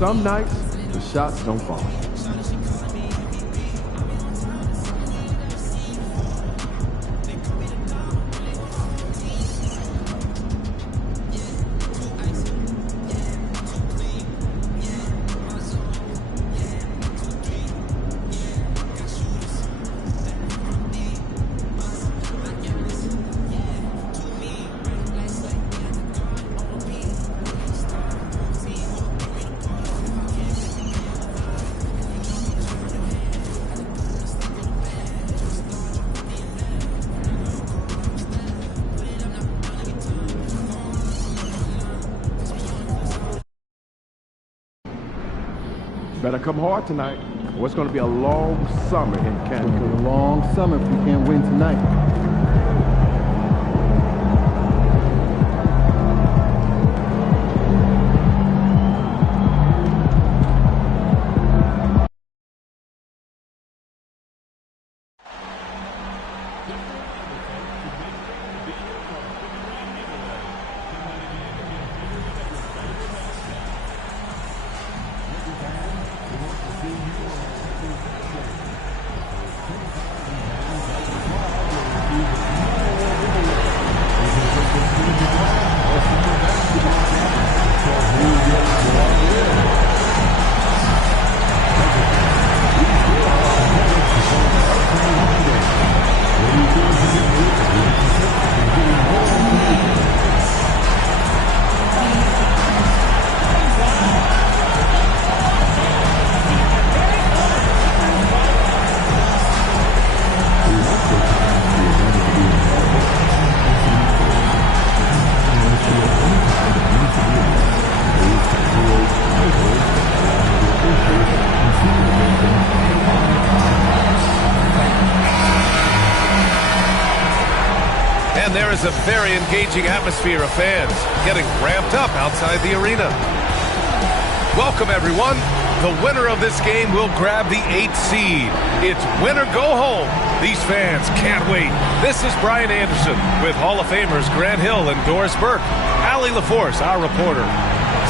some nights, the shots don't fall. Better come hard tonight, or it's going to be a long summer in Canada. It's going to be a long summer if we can't win tonight. And there is a very engaging atmosphere of fans getting ramped up outside the arena. Welcome, everyone. The winner of this game will grab the 8th seed. It's win or go home. These fans can't wait. This is Brian Anderson with Hall of Famers Grant Hill and Doris Burke. Allie LaForce, our reporter.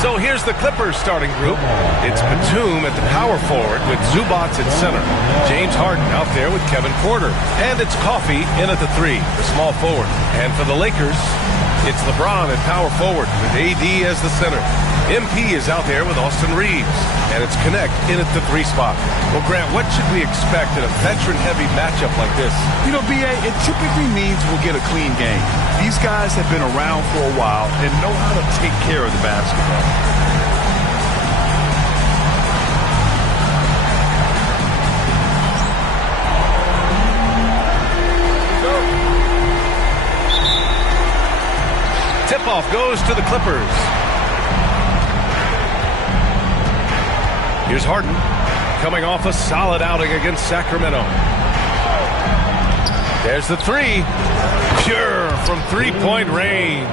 So here's the Clippers starting group. It's Batum at the power forward with Zubac at center. James Harden out there with Kevin Porter. And it's Coffey in at the 3, the small forward. And for the Lakers, it's LeBron at power forward with AD as the center. MP is out there with Austin Reeves. And it's Connect in at the 3 spot. Well, Grant, what should we expect in a veteran-heavy matchup like this? You know, B.A., it typically means we'll get a clean game. These guys have been around for a while and know how to take care of the basketball. Tip-off goes to the Clippers. Here's Harden, coming off a solid outing against Sacramento. There's the 3. Pure from three-point range.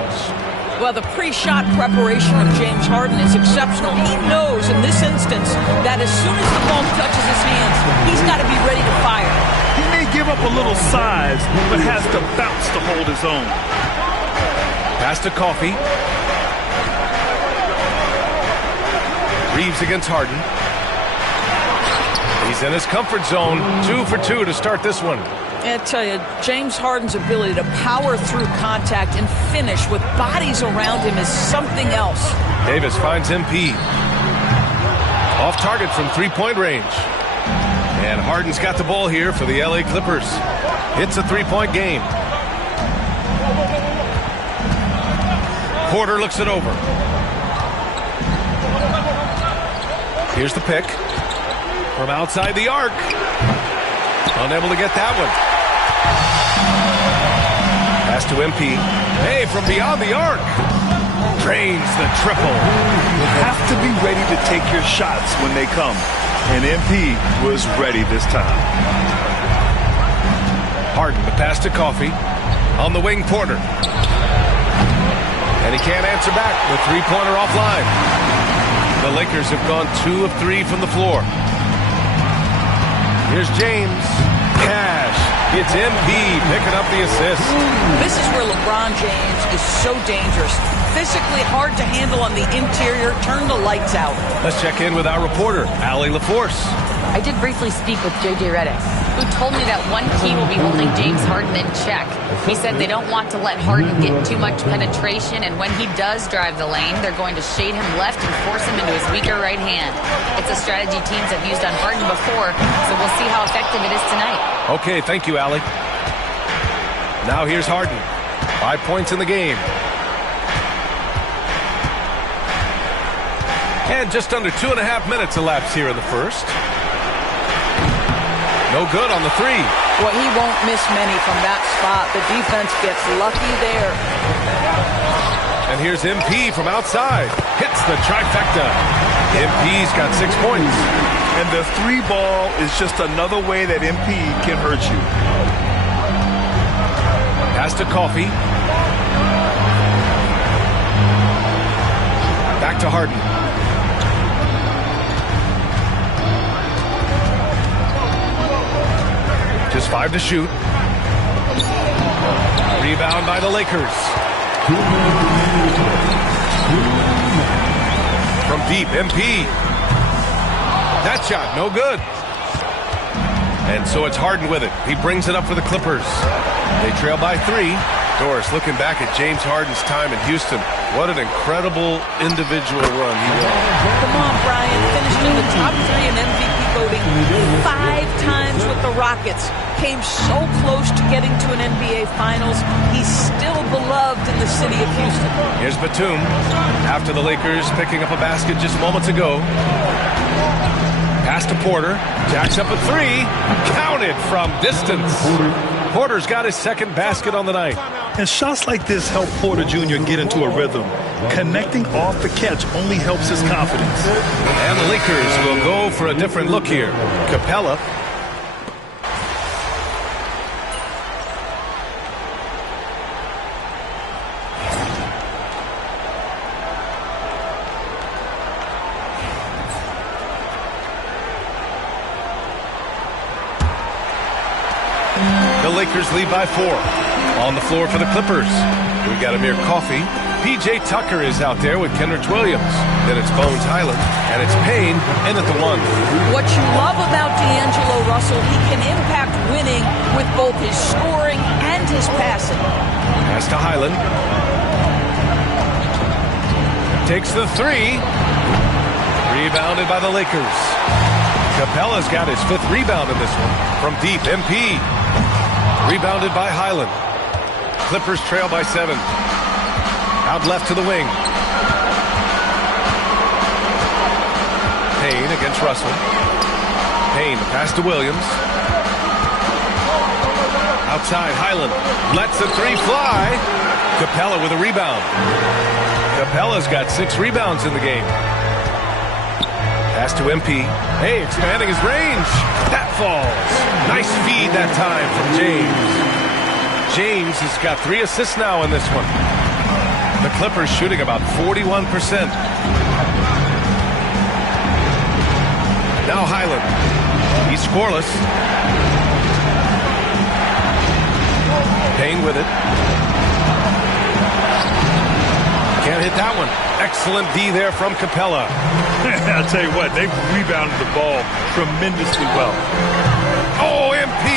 Well, the pre-shot preparation of James Harden is exceptional. He knows in this instance that as soon as the ball touches his hands, he's got to be ready to fire. He may give up a little size, but has to bounce to hold his own. Pass to Coffey. Reeves against Harden. He's in his comfort zone. 2 for 2 to start this one. I tell you, James Harden's ability to power through contact and finish with bodies around him is something else. Davis finds MP. Off target from three-point range. And Harden's got the ball here for the LA Clippers. It's a three-point game. Porter looks it over. Here's the pick. From outside the arc. Unable to get that one. Pass to MP. Hey, from beyond the arc. Drains the triple. You have to be ready to take your shots when they come. And MP was ready this time. Harden, the pass to Coffey. On the wing, Porter. And he can't answer back. The three-pointer offline. The Lakers have gone 2 of 3 from the floor. Here's James. Cash. It's MP picking up the assist. This is where LeBron James is so dangerous. Physically hard to handle on the interior. Turn the lights out. Let's check in with our reporter, Allie LaForce. I did briefly speak with J.J. Redick, who told me that one key will be holding James Harden in check. He said they don't want to let Harden get too much penetration, and when he does drive the lane, they're going to shade him left and force him into his weaker right hand. It's a strategy teams have used on Harden before, so we'll see how effective it is tonight. Okay, thank you, Allie. Now here's Harden. 5 points in the game. And just under 2.5 minutes elapsed here in the first. No good on the three. Well, he won't miss many from that spot. The defense gets lucky there. And here's MP from outside. Hits the trifecta. MP's got 6 points. And the three ball is just another way that MP can hurt you. Pass to Coffee. Back to Harden. Just 5 to shoot. Rebound by the Lakers. From deep, MP. That shot, no good. And so it's Harden with it. He brings it up for the Clippers. They trail by 3. Doris, looking back at James Harden's time in Houston, what an incredible individual run he was. Come on, Brian. Finished in the top 3 in MVP voting 5 times with the Rockets. Came so close to getting to an NBA Finals. He's still beloved in the city of Houston. Here's Batum. After the Lakers picking up a basket just moments ago. Pass to Porter. Jacks up a 3. Counted from distance. Porter's got his second basket on the night. And shots like this help Porter Jr. get into a rhythm. Connecting off the catch only helps his confidence. And the Lakers will go for a different look here. Capella. The Lakers lead by 4. On the floor for the Clippers, we got Amir Coffey. P.J. Tucker is out there with Kenrich Williams. Then it's Bones Highland, and it's Payne in at the 1. What you love about D'Angelo Russell, he can impact winning with both his scoring and his passing. Pass to Highland. Takes the 3. Rebounded by the Lakers. Capella's got his 5th rebound in this one. From deep, MP. Rebounded by Highland. Clippers trail by 7. Out left to the wing. Payne against Russell. Payne, pass to Williams. Outside, Highland lets the 3 fly. Capella with a rebound. Capella's got 6 rebounds in the game. Pass to MP. Hey, expanding his range. That falls. Nice feed that time from James. James has got 3 assists now in this one. The Clippers shooting about 41%. Now Highland. He's scoreless. Payne with it. Can't hit that one. Excellent D there from Capella. I'll tell you what, they've rebounded the ball tremendously well. Oh, MP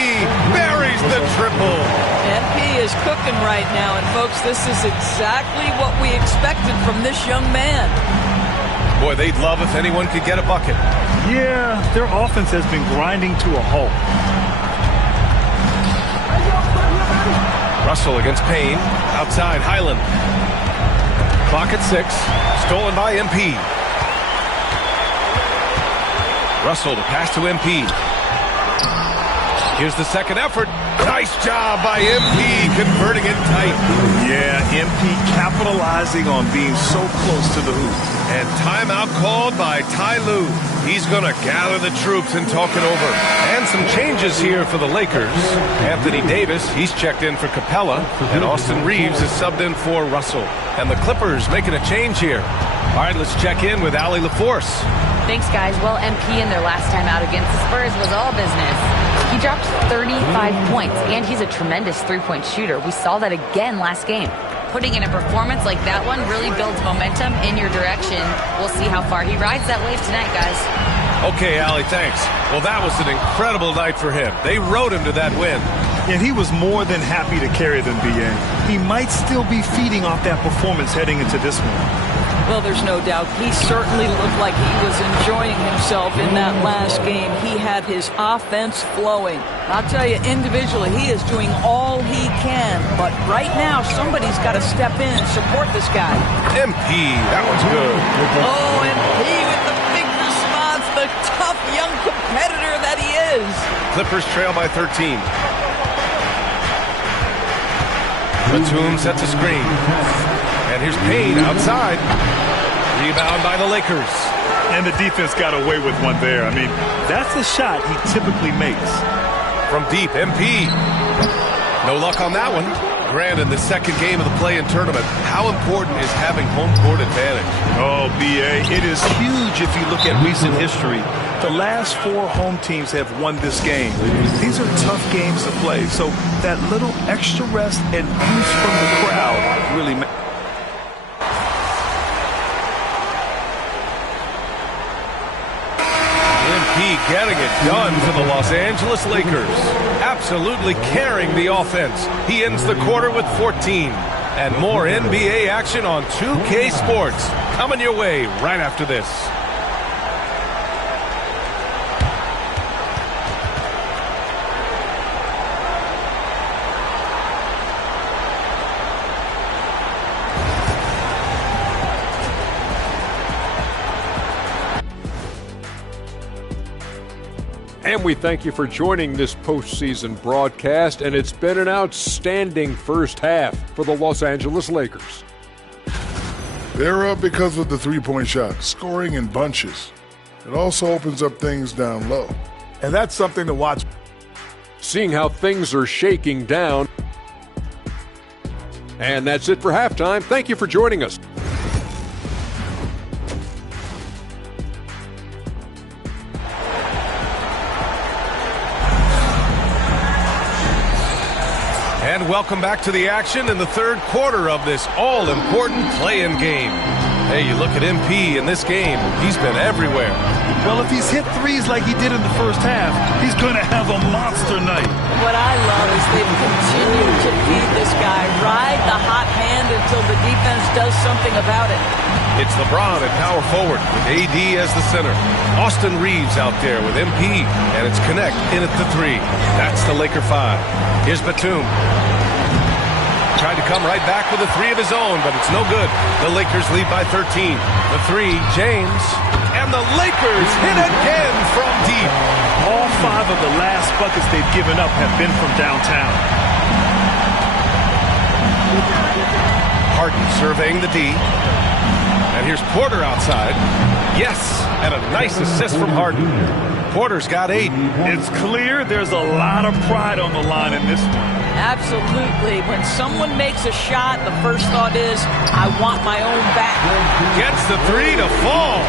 buries the triple. MP is cooking right now, and folks, this is exactly what we expected from this young man. Boy, they'd love if anyone could get a bucket. Yeah, their offense has been grinding to a halt. Russell against Payne. Outside, Highland. Clock at 6. Stolen by MP. Russell to pass to MP. Here's the second effort. Nice job by MP converting it tight. Yeah, MP capitalizing on being so close to the hoop. And timeout called by Ty Lue. He's going to gather the troops and talk it over. And some changes here for the Lakers. Anthony Davis, he's checked in for Capella. And Austin Reeves is subbed in for Russell. And the Clippers making a change here. All right, let's check in with Allie LaForce. Thanks, guys. Well, MP in their last time out against the Spurs was all business. He dropped 35 points, and he's a tremendous three-point shooter. We saw that again last game. putting in a performance like that one really builds momentum in your direction. We'll see how far he rides that wave tonight, guys. Okay, Allie, thanks. Well, that was an incredible night for him. They rode him to that win. And he was more than happy to carry them, B.A. He might still be feeding off that performance heading into this one. Well, there's no doubt. He certainly looked like he was enjoying himself in that last game. He had his offense flowing. I'll tell you, individually, he is doing all he can. But right now, somebody's got to step in and support this guy. MP, that one's good. Oh, MP with the big response, the tough young competitor that he is. Clippers trail by 13. Batum sets a screen. And here's Payne outside. Rebound by the Lakers. And the defense got away with one there. I mean, that's a shot he typically makes. From deep, MP. No luck on that one. Granted, the second game of the play-in tournament, how important is having home court advantage? Oh, B.A., it is huge if you look at recent history. The last 4 home teams have won this game. These are tough games to play, so that little extra rest and boost from the crowd really matters. Getting it done for the Los Angeles Lakers. Absolutely carrying the offense. He ends the quarter with 14. And more NBA action on 2K Sports. Coming your way right after this. And we thank you for joining this postseason broadcast, and it's been an outstanding first half for the Los Angeles Lakers. They're up because of the three-point shot, scoring in bunches. It also opens up things down low. And that's something to watch. Seeing how things are shaking down. And that's it for halftime. Thank you for joining us. And welcome back to the action in the third quarter of this all-important play-in game. Hey, you look at MP in this game, he's been everywhere. Well, if he's hit threes like he did in the first half, he's going to have a monster night. What I love is they've continued to feed this guy, ride the hot hand until the defense does something about it. It's LeBron at power forward with AD as the center. Austin Reeves out there with MP, and it's Connect in at the 3. That's the Laker 5. Here's Batum. Tried to come right back with a 3 of his own, but it's no good. The Lakers lead by 13. The 3, James. And the Lakers hit again from deep. All 5 of the last buckets they've given up have been from downtown. Harden surveying the D. And here's Porter outside. Yes, and a nice assist from Harden. Porter's got 8. It's clear there's a lot of pride on the line in this one. Absolutely. When someone makes a shot, the first thought is, I want my own back. Gets the 3 to fall.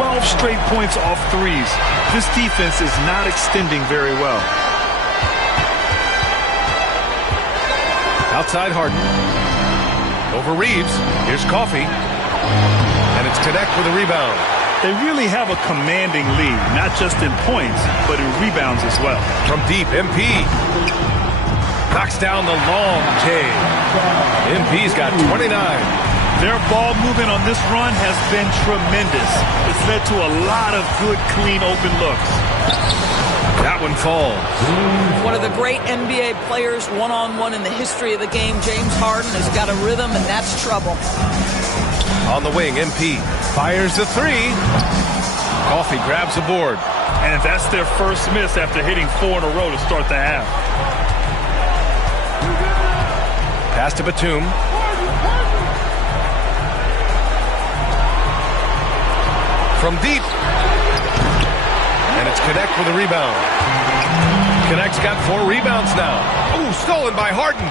12 straight points off threes. This defense is not extending very well. Outside Harden. Over Reeves. Here's Coffey. And it's Connect with a rebound. They really have a commanding lead, not just in points, but in rebounds as well. From deep, MP. Knocks down the long K. MP's got 29. Their ball movement on this run has been tremendous. It's led to a lot of good, clean, open looks. That one falls. One of the great NBA players one-on-one in the history of the game, James Harden, has got a rhythm, and that's trouble. On the wing, MP fires the 3. Coffey grabs the board. And that's their first miss after hitting 4 in a row to start the half. Pass to Batum. From deep. And it's Connect with a rebound. Connect's got 4 rebounds now. Ooh, stolen by Harden.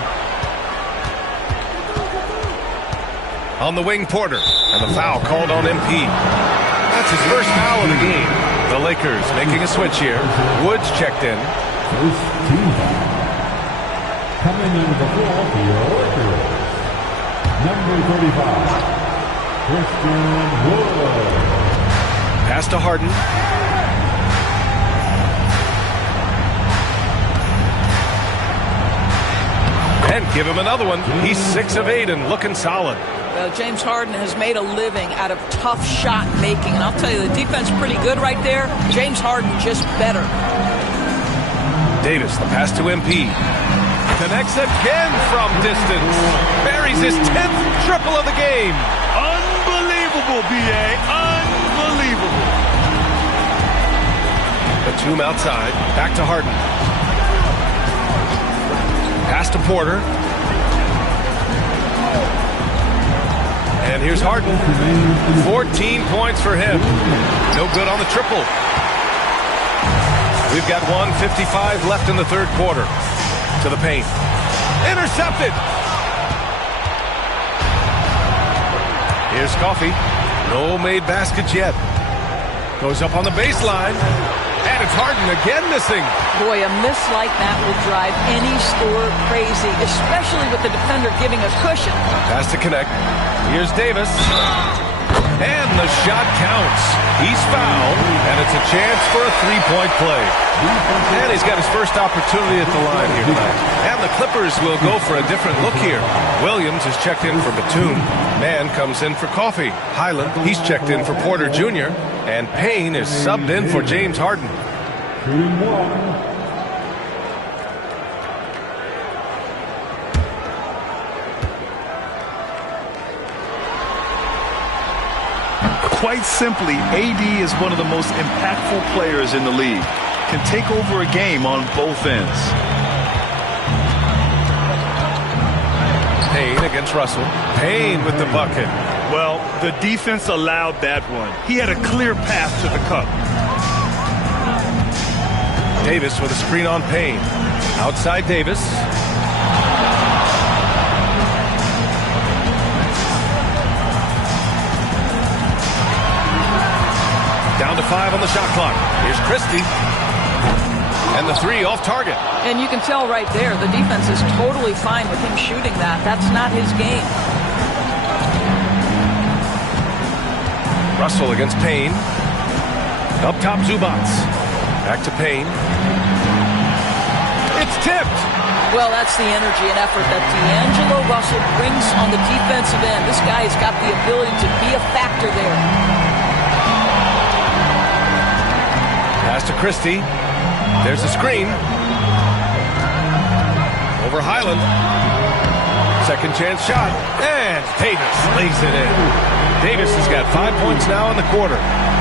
On the wing, Porter. And the foul called on MP. That's his first foul of the game. The Lakers making a switch here. Woods checked in. Coming into the ball for your Lakers. Number 35, Christian Wood. Pass to Harden. And give him another one. He's 6 of 8 and looking solid. James Harden has made a living out of tough shot making. And I'll tell you, the defense pretty good right there. James Harden just better. Davis, the pass to MP. Connects again from distance. Buries his 10th triple of the game. Unbelievable, B.A. Unbelievable. Batum outside. Back to Harden. Pass to Porter. And here's Harden. 14 points for him. No good on the triple. We've got 1:55 left in the third quarter. To the paint. Intercepted. Here's Coffey. No made baskets yet. Goes up on the baseline. And it's Harden again missing. Boy, a miss like that will drive any scorer crazy, especially with the defender giving a cushion. Pass to connect. Here's Davis. And the shot counts. He's fouled, and it's a chance for a three-point play. And he's got his first opportunity at the line here tonight. And the Clippers will go for a different look here. Williams is checked in for Batum. Mann comes in for Coffey. Highland, he's checked in for Porter Jr. And Payne is subbed in for James Harden. Quite simply, AD is one of the most impactful players in the league. Can take over a game on both ends. Payne against Russell. Payne with the bucket. Well, the defense allowed that one. He had a clear path to the cup. Davis with a screen on Payne. Outside Davis. Down to 5 on the shot clock. Here's Christie. And the three off target. And you can tell right there, the defense is totally fine with him shooting that. That's not his game. Russell against Payne. Up top, Zubats. Back to Payne. It's tipped. Well, that's the energy and effort that D'Angelo Russell brings on the defensive end. This guy has got the ability to be a factor there. Pass to Christie. There's a screen. Over Highland. Second chance shot. And Davis lays it in. Davis has got 5 points now in the quarter.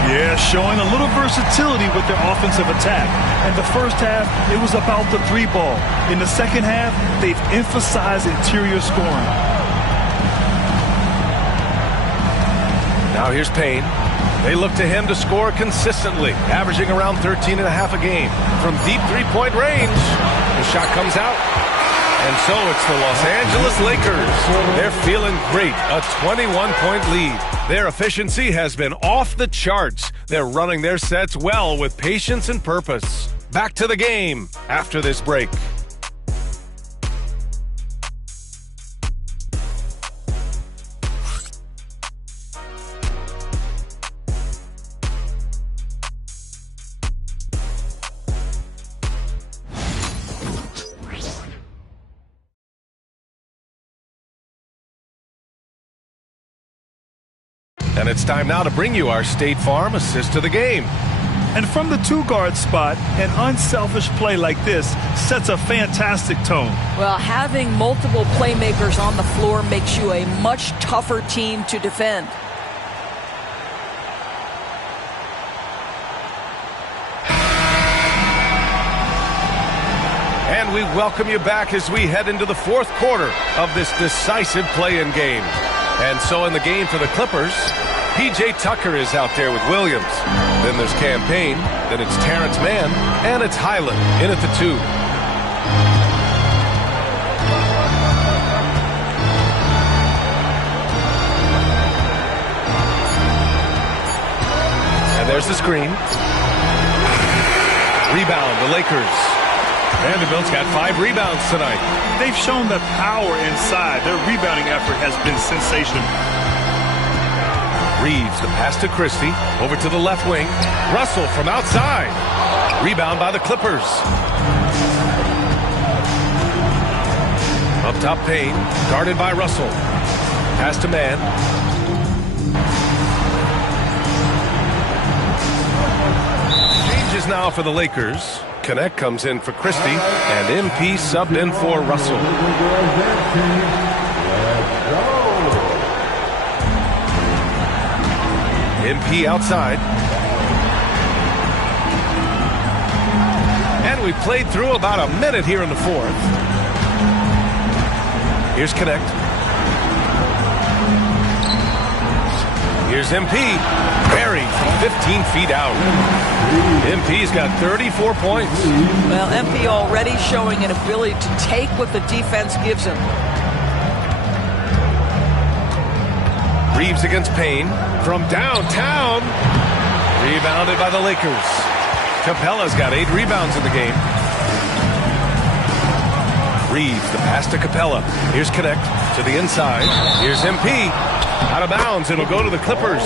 Yeah, showing a little versatility with their offensive attack. In the first half, it was about the three ball. In the second half, they've emphasized interior scoring. Now here's Payne. They look to him to score consistently, averaging around 13.5 a game. From deep three-point range, the shot comes out. And so it's the Los Angeles Lakers. They're feeling great, a 21-point lead. Their efficiency has been off the charts. They're running their sets well with patience and purpose. Back to the game after this break. And it's time now to bring you our State Farm assist to the game. And from the two-guard spot, an unselfish play like this sets a fantastic tone. Well, having multiple playmakers on the floor makes you a much tougher team to defend. And we welcome you back as we head into the fourth quarter of this decisive play-in game. And so in the game for the Clippers, P.J. Tucker is out there with Williams. Then there's Cam Payne. Then it's Terrence Mann. And it's Highland in at the 2. And there's the screen. Rebound, the Lakers. Vanderbilt's got 5 rebounds tonight. They've shown that power inside. Their rebounding effort has been sensational. Reeves, the pass to Christie. Over to the left wing. Russell from outside. Rebound by the Clippers. Up top, Payne. Guarded by Russell. Pass to Mann. Changes now for the Lakers. Connect comes in for Christie, and MP subbed in for Russell. MP outside. And we played through about a minute here in the fourth. Here's Connect. Here's MP. Buried from 15 feet out. MP's got 34 points. Well, MP already showing an ability to take what the defense gives him. Reeves against Payne from downtown. Rebounded by the Lakers. Capella's got 8 rebounds in the game. Reeves, the pass to Capella. Here's Connect to the inside. Here's MP. Out of bounds. It'll go to the Clippers.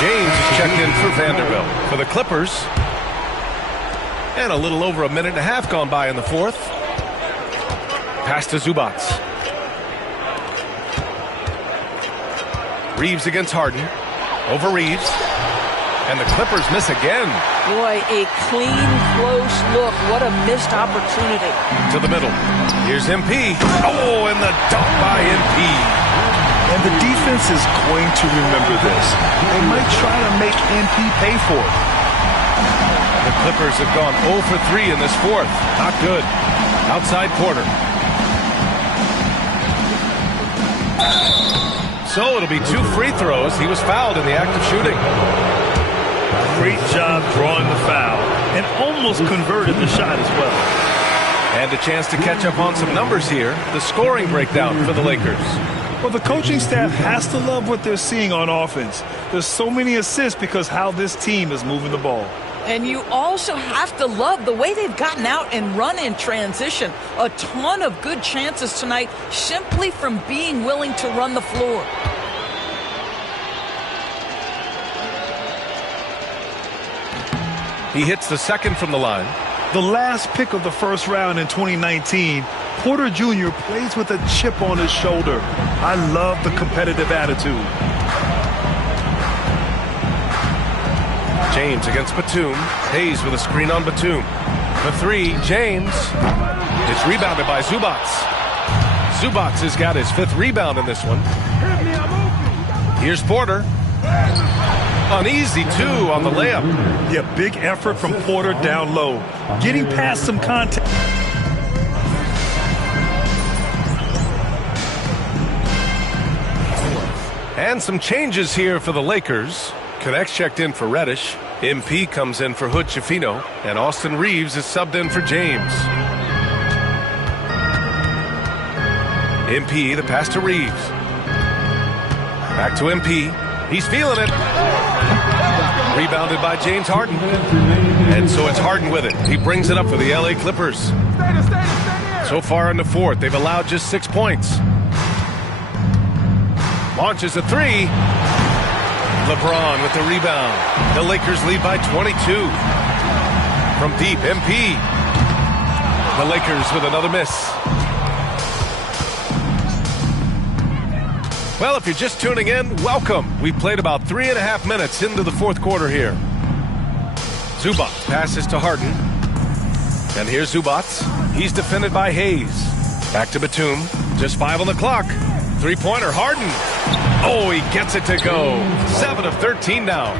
James is checked in for Vanderbilt. For the Clippers. And a little over a minute and a half gone by in the fourth. Pass to Zubac. Reeves against Harden. Over Reeves. And the Clippers miss again. Boy, a clean, close look. What a missed opportunity. To the middle. Here's MP. Oh, and the dunk by MP. And the defense is going to remember this. They might try to make MP pay for it. The Clippers have gone 0 for 3 in this fourth. Not good. Outside Porter. So it'll be 2 free throws. He was fouled in the act of shooting. Great job drawing the foul and almost converted the shot as well. And a chance to catch up on some numbers here. The scoring breakdown for the Lakers. Well, the coaching staff has to love what they're seeing on offense. There's so many assists because how this team is moving the ball. And you also have to love the way they've gotten out and run in transition. A ton of good chances tonight simply from being willing to run the floor. He hits the second from the line. The last pick of the first round in 2019, Porter Jr. plays with a chip on his shoulder. I love the competitive attitude. James against Batum. Hayes with a screen on Batum. The 3, James. It's rebounded by Zubac. Zubac has got his 5th rebound in this one. Here's Porter. Uneasy 2 on the layup. Yeah, big effort from Porter down low. Getting past some contact. And some changes here for the Lakers. Connects checked in for Reddish. MP comes in for Hood Schifino. And Austin Reeves is subbed in for James. MP, the pass to Reeves. Back to MP. He's feeling it. Rebounded by James Harden. And so it's Harden with it. He brings it up for the LA Clippers. So far in the fourth, they've allowed just 6 points. Launches a 3. LeBron with the rebound. The Lakers lead by 22. From deep, MP. The Lakers with another miss. Well, if you're just tuning in, welcome. We played about 3.5 minutes into the fourth quarter here. Zubac passes to Harden. And here's Zubac. He's defended by Hayes. Back to Batum. Just 5 on the clock. Three-pointer, Harden. Oh, he gets it to go. 7 of 13 now.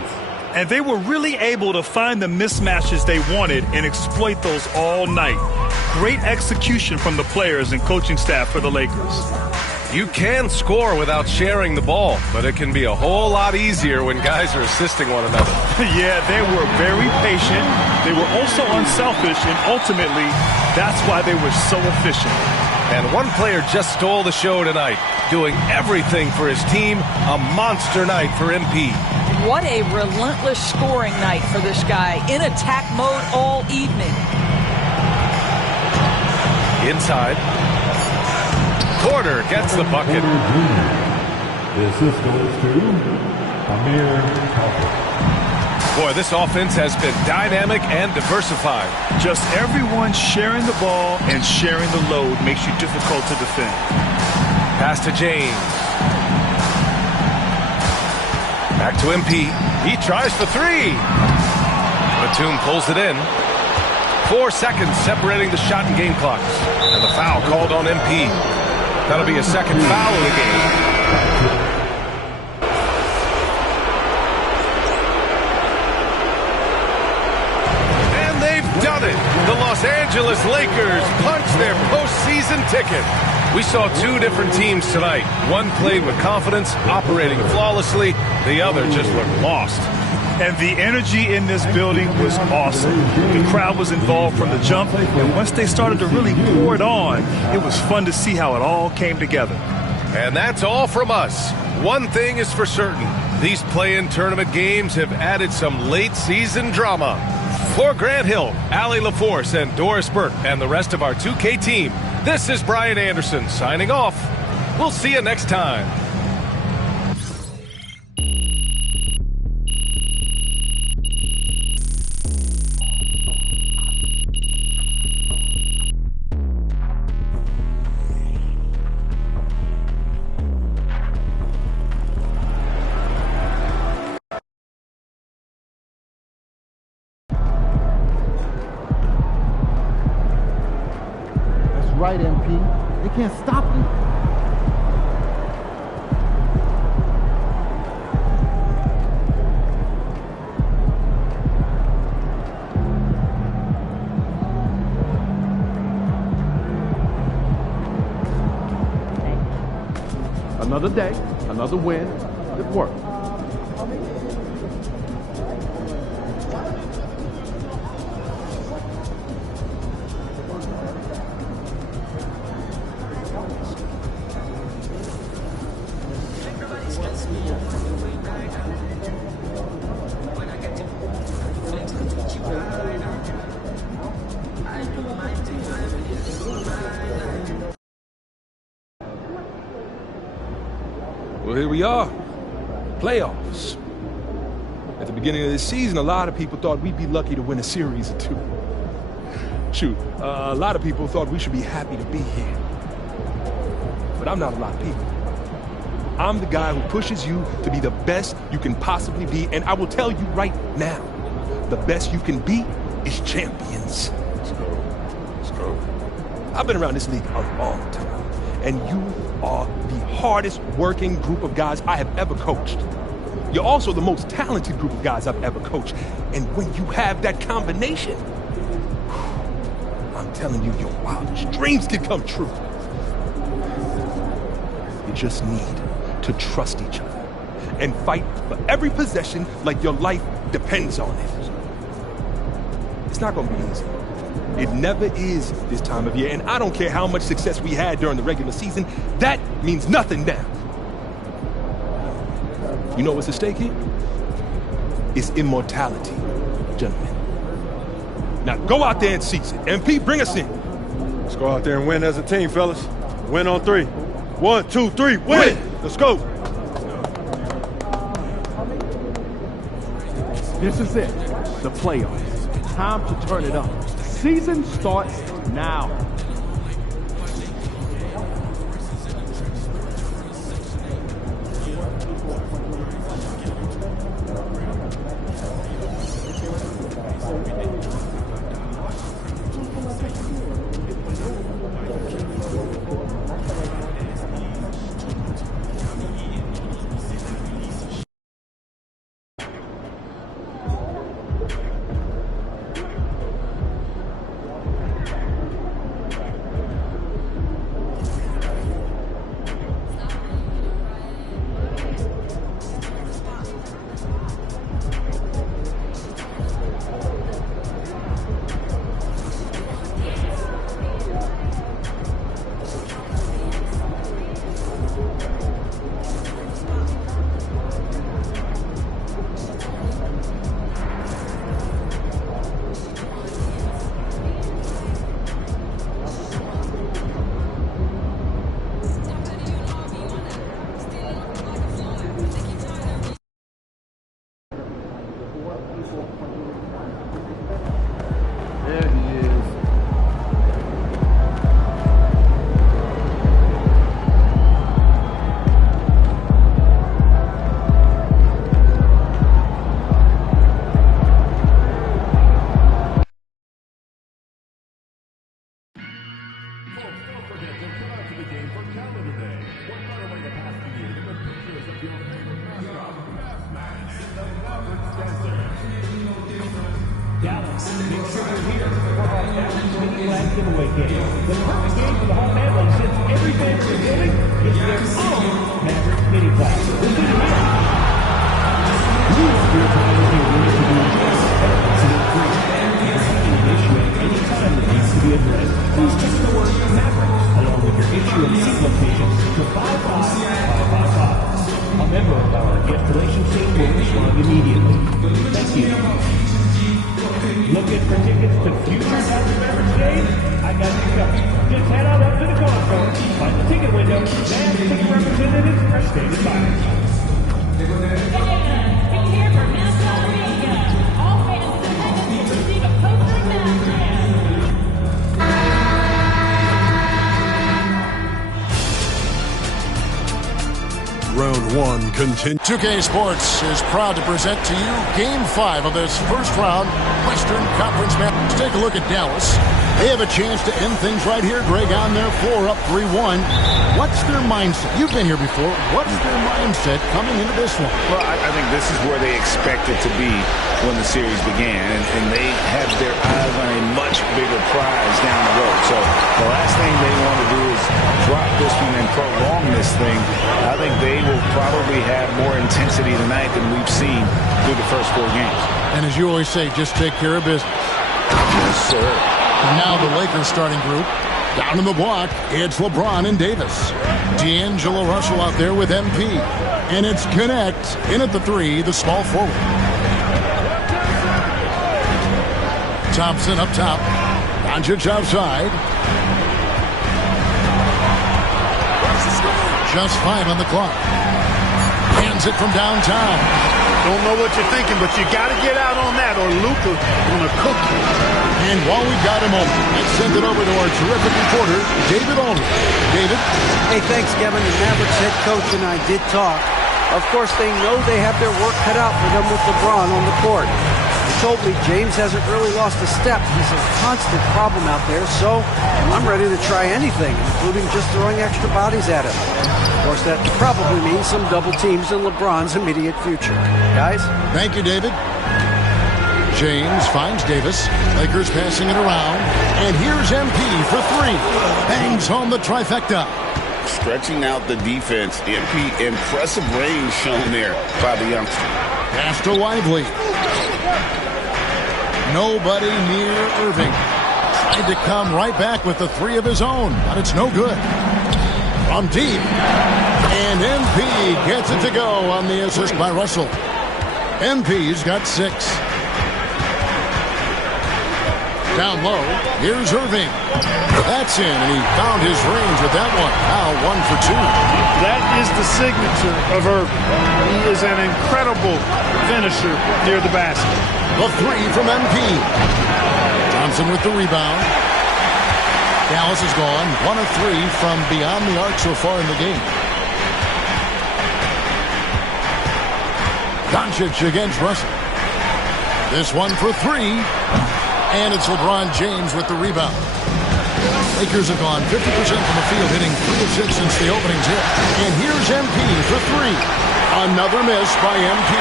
And they were really able to find the mismatches they wanted and exploit those all night. Great execution from the players and coaching staff for the Lakers. You can score without sharing the ball, but it can be a whole lot easier when guys are assisting one another. Yeah, they were very patient. They were also unselfish, and ultimately, that's why they were so efficient. And one player just stole the show tonight, doing everything for his team. A monster night for MP. What a relentless scoring night for this guy. In attack mode all evening. Inside. Porter gets the bucket. The assist goes to Amir Talbot. Boy, this offense has been dynamic and diversified. Just everyone sharing the ball and sharing the load makes you difficult to defend. Pass to James. Back to MP. He tries for three. Batum pulls it in. 4 seconds separating the shot and game clocks. And the foul called on MP. That'll be a second foul of the game. And they've done it. The Los Angeles Lakers punch their postseason ticket. We saw 2 different teams tonight. One played with confidence, operating flawlessly. The other just looked lost. And the energy in this building was awesome. The crowd was involved from the jump, and once they started to really pour it on, it was fun to see how it all came together. And that's all from us. One thing is for certain. These play-in tournament games have added some late-season drama. For Grant Hill, Allie LaForce, and Doris Burke, and the rest of our 2K team, this is Brian Anderson signing off. We'll see you next time. Right, MP. They can't stop you. Another day, another win. Good work. Well, here we are. Playoffs. At the beginning of this season, a lot of people thought we'd be lucky to win a series or 2. Shoot, a lot of people thought we should be happy to be here. But I'm not a lot of people. I'm the guy who pushes you to be the best you can possibly be, and I will tell you right now, the best you can be is champions. Let's go. Let's go. I've been around this league a long time, and you are the hardest working group of guys I have ever coached. You're also the most talented group of guys I've ever coached. And when you have that combination, I'm telling you, your wildest dreams can come true. You just need to trust each other and fight for every possession like your life depends on it. It's not going to be easy. It never is this time of year, and I don't care how much success we had during the regular season. That means nothing now. You know what's at stake here? It's immortality, gentlemen. Now go out there and seize it. MP, bring us in. Let's go out there and win as a team, fellas. Win on 3. 1, 2, 3, win! Let's go. This is it, the playoffs. Time to turn it up. Season starts now. Make sure you're here for our Mavericks mini flag giveaway game. The perfect game for the whole family since every fan in the building gets their own Mavericks mini flag. We'll see you here. We want your time if you're willing to do a job. Absolutely free. If you're having an issue at any time that needs to be addressed, please text the word Mavericks along with your issue and seat location to 55555. A member of our guest relations team will respond immediately. Thank you. Looking for tickets to future Dallas Mavericks games? I got you covered. Just head on up to the console, find the ticket window, and ticket representatives are standing by. Here for Nassau Radio. All fans in attendance will receive a poster and background. Round one continues. 2K Sports is proud to present to you Game 5 of this first round Western Conference match. Let's take a look at Dallas. They have a chance to end things right here, Greg, on their floor, up 3-1. What's their mindset? You've been here before. What's their mindset coming into this one? Well, I think this is where they expected to be when the series began, and they have their eyes on a much bigger prize down the road. So the last thing they want to do is drop this one and prolong this thing. I think they will probably have more intensity tonight than we've seen through the first 4 games. And as you always say, just take care of business. Yes, sir. And now the Lakers starting group. Down in the block, it's LeBron and Davis. D'Angelo Russell out there with MP. And it's Connect in at the 3, the small forward. Thompson up top. Doncic outside. Just 5 on the clock. Hands it from downtown. Don't know what you're thinking, but you got to get out on that or Luka gonna cook you. And while we've got a moment, let's send it over to our terrific reporter, David Aldridge. David? Hey, thanks, Kevin. The Mavericks head coach and I did talk. Of course, they know they have their work cut out for them with LeBron on the court. He told me James hasn't really lost a step. He's a constant problem out there, so I'm ready to try anything, including just throwing extra bodies at him. Of course, that probably means some double teams in LeBron's immediate future. Guys? Thank you, David. James finds Davis. Lakers passing it around. And here's MP for 3. Bangs home the trifecta. Stretching out the defense. MP, impressive range shown there by the youngster. Pass to Lively. Nobody near Irving. Tried to come right back with the 3 of his own, but it's no good. From deep. And MP gets it to go on the assist by Russell. MP's got 6. Down low, here's Irving. That's in, and he found his range with that one. Now 1 for 2. That is the signature of Irving. He is an incredible finisher near the basket. The 3 from MP. Johnson with the rebound. Dallas is gone. 1 of 3 from beyond the arc so far in the game. Doncic against Russell. This one for 3. And it's LeBron James with the rebound. Lakers have gone 50% from the field, hitting 3 of 6 since the opening tip. And here's MP for 3. Another miss by MP.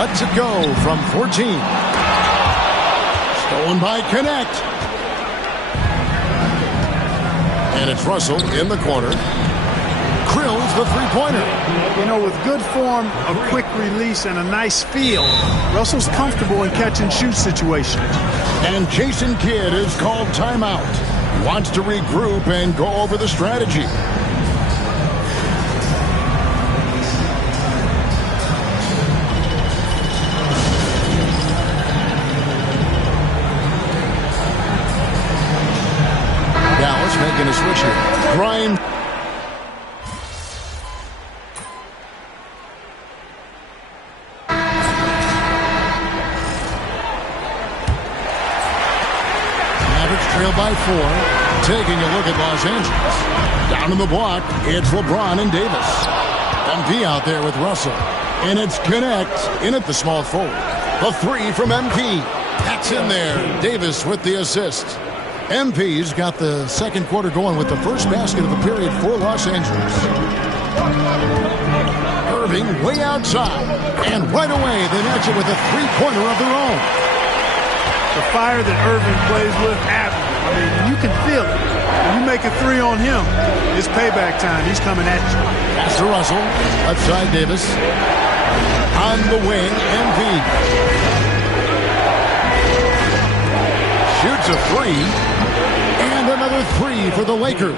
Lets it go from 14. Stolen by Connect. And it's Russell in the corner. Krill's the 3-pointer. You know, with good form, a quick release, and a nice feel, Russell's comfortable in catch-and-shoot situations. And Jason Kidd is called timeout. He wants to regroup and go over the strategy. Dallas making a switch here. Grimes. Trail by 4. Taking a look at Los Angeles. Down in the block, it's LeBron and Davis. MP out there with Russell. And it's Connect in at the small forward. The 3 from MP. That's in there. Davis with the assist. MP's got the second quarter going with the first basket of the period for Los Angeles. Irving way outside. And right away, they match it with a three-pointer of their own. The fire that Irving plays with, I mean, you can feel it. When you make a three on him, it's payback time. He's coming at you. Pass to Russell. Left side, Davis. On the wing, MV. Shoots a three. And another three for the Lakers.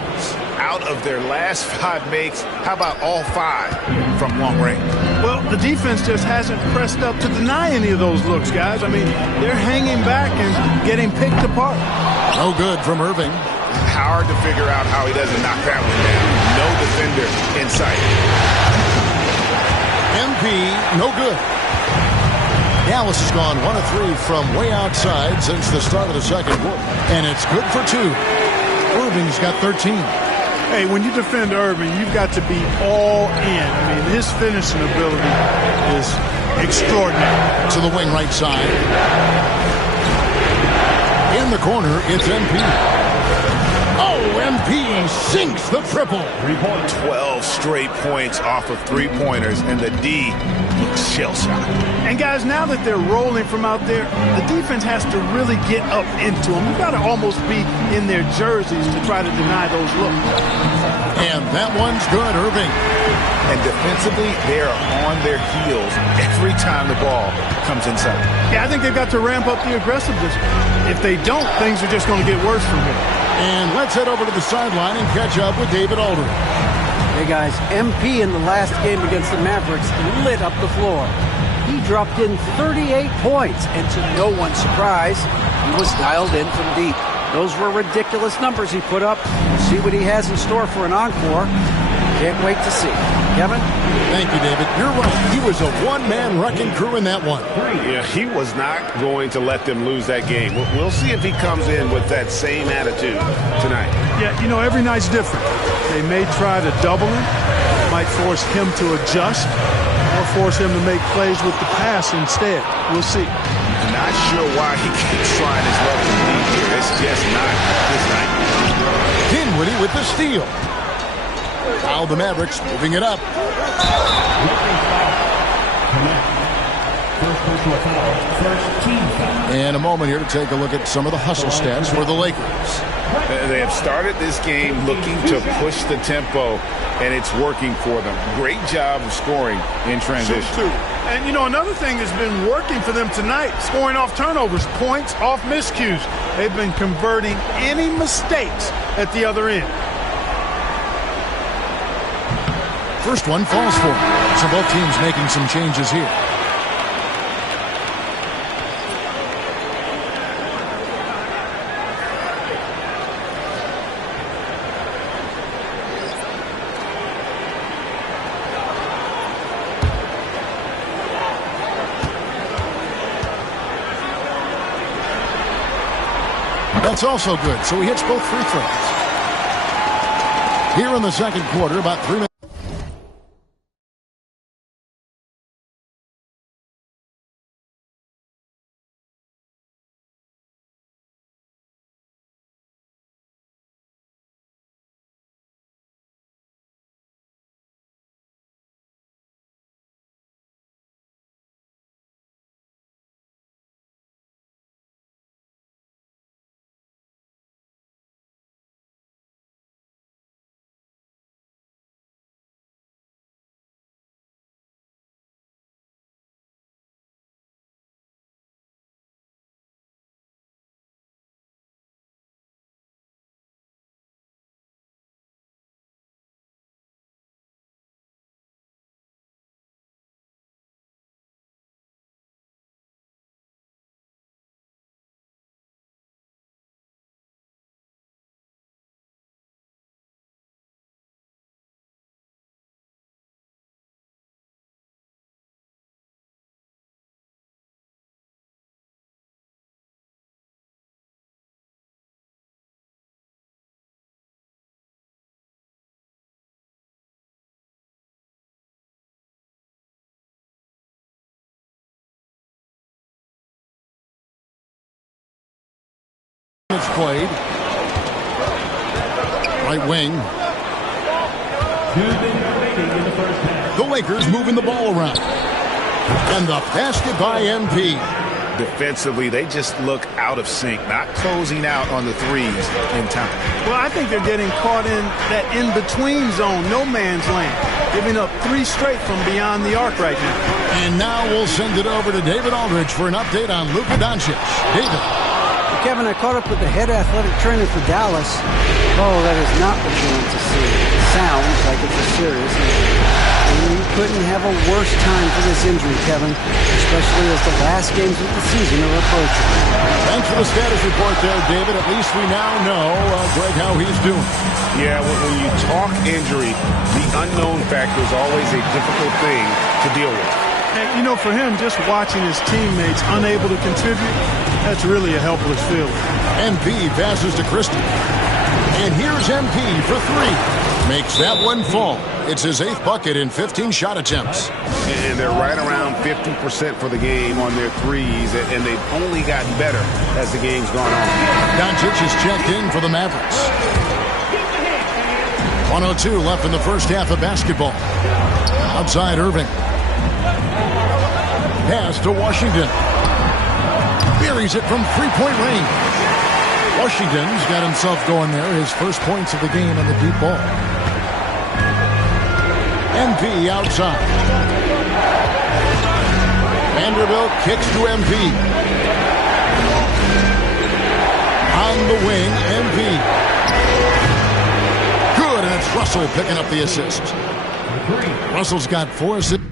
Out of their last 5 makes, how about all 5 from long range? Well, the defense just hasn't pressed up to deny any of those looks, guys. I mean, they're hanging back and getting picked apart. No good from Irving. Hard to figure out how he doesn't knock that one down. No defender in sight. MP, no good. Dallas has gone 1 of 3 from way outside since the start of the second quarter. And it's good for 2. Irving's got 13. Hey, when you defend Irving, you've got to be all in. I mean, his finishing ability is extraordinary. To the wing right side. In the corner, it's MP. Oh, MP sinks the triple. 12 straight points off of three-pointers, and the D looks shell-shocked. And, guys, now that they're rolling from out there, the defense has to really get up into them. You've got to almost be in their jerseys to try to deny those looks. And that one's good, Irving. And defensively, they are on their heels every time the ball comes inside. Yeah, I think they've got to ramp up the aggressiveness. If they don't, things are just going to get worse from here. And let's head over to the sideline and catch up with David Aldridge. Hey, guys, MP in the last game against the Mavericks lit up the floor. He dropped in 38 points, and to no one's surprise, he was dialed in from deep. Those were ridiculous numbers he put up. We'll see what he has in store for an encore. Can't wait to see. Kevin? Thank you, David. You're right. He was a one-man wrecking crew in that one. Yeah, he was not going to let them lose that game. We'll see if he comes in with that same attitude tonight. Yeah, you know, every night's different. They may try to double him, might force him to adjust, or force him to make plays with the pass instead. We'll see. Not sure why he keeps trying his luck to lead here. It's just not his night. Dinwiddie with the steal. Now the Mavericks moving it up. And a moment here to take a look at some of the hustle stats for the Lakers. They have started this game looking to push the tempo, and it's working for them. Great job of scoring in transition. And, you know, another thing that's been working for them tonight, scoring off turnovers, points off miscues. They've been converting any mistakes at the other end. First one falls for him. So both teams making some changes here. That's also good, so he hits both free throws. Here in the second quarter, about 3 minutes. Played. Right wing. The Lakers moving the ball around. And the basket by MP. Defensively, they just look out of sync, not closing out on the threes in time. Well, I think they're getting caught in that in-between zone, no man's land, giving up 3 straight from beyond the arc right now. And now we'll send it over to David Aldridge for an update on Luka Doncic. David. Kevin, I caught up with the head athletic trainer for Dallas. Oh, that is not what you want to see. It sounds like it's a serious injury. And you couldn't have a worse time for this injury, Kevin, especially as the last games of the season are approaching. Thanks for the status report there, David. At least we now know, Greg, how he's doing. Yeah, when you talk injury, the unknown factor is always a difficult thing to deal with. And, you know, for him, just watching his teammates unable to contribute, that's really a helpless feeling. MP passes to Christie. And here's MP for 3. Makes that one fall. It's his 8th bucket in 15 shot attempts. And they're right around 50% for the game on their threes, and they've only gotten better as the game's gone on. Doncic is checked in for the Mavericks. 1:02 left in the first half of basketball. Outside Irving. Pass to Washington. Buries it from 3-point range. Washington's got himself going there. His first points of the game on the deep ball. MP outside. Vanderbilt kicks to MP. On the wing, MP. Good, and it's Russell picking up the assist. Russell's got 4 assists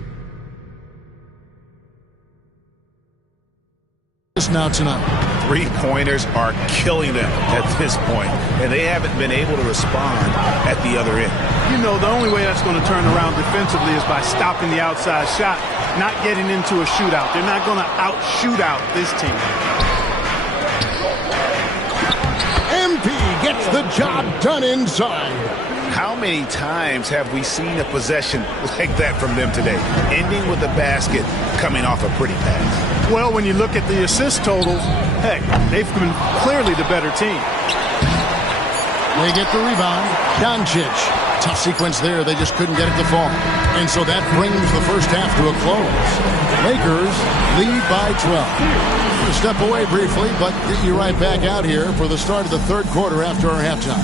now tonight. 3-pointers are killing them at this point, and they haven't been able to respond at the other end. You know, the only way that's going to turn around defensively is by stopping the outside shot, not getting into a shootout. They're not going to out-shootout this team. MP gets the job done inside. How many times have we seen a possession like that from them today, ending with a basket coming off a pretty pass? Well, when you look at the assist totals, heck, they've been clearly the better team. They get the rebound. Doncic. Tough sequence there. They just couldn't get it to fall. And so that brings the first half to a close. Lakers lead by 12. We'll step away briefly, but get you right back out here for the start of the third quarter after our halftime.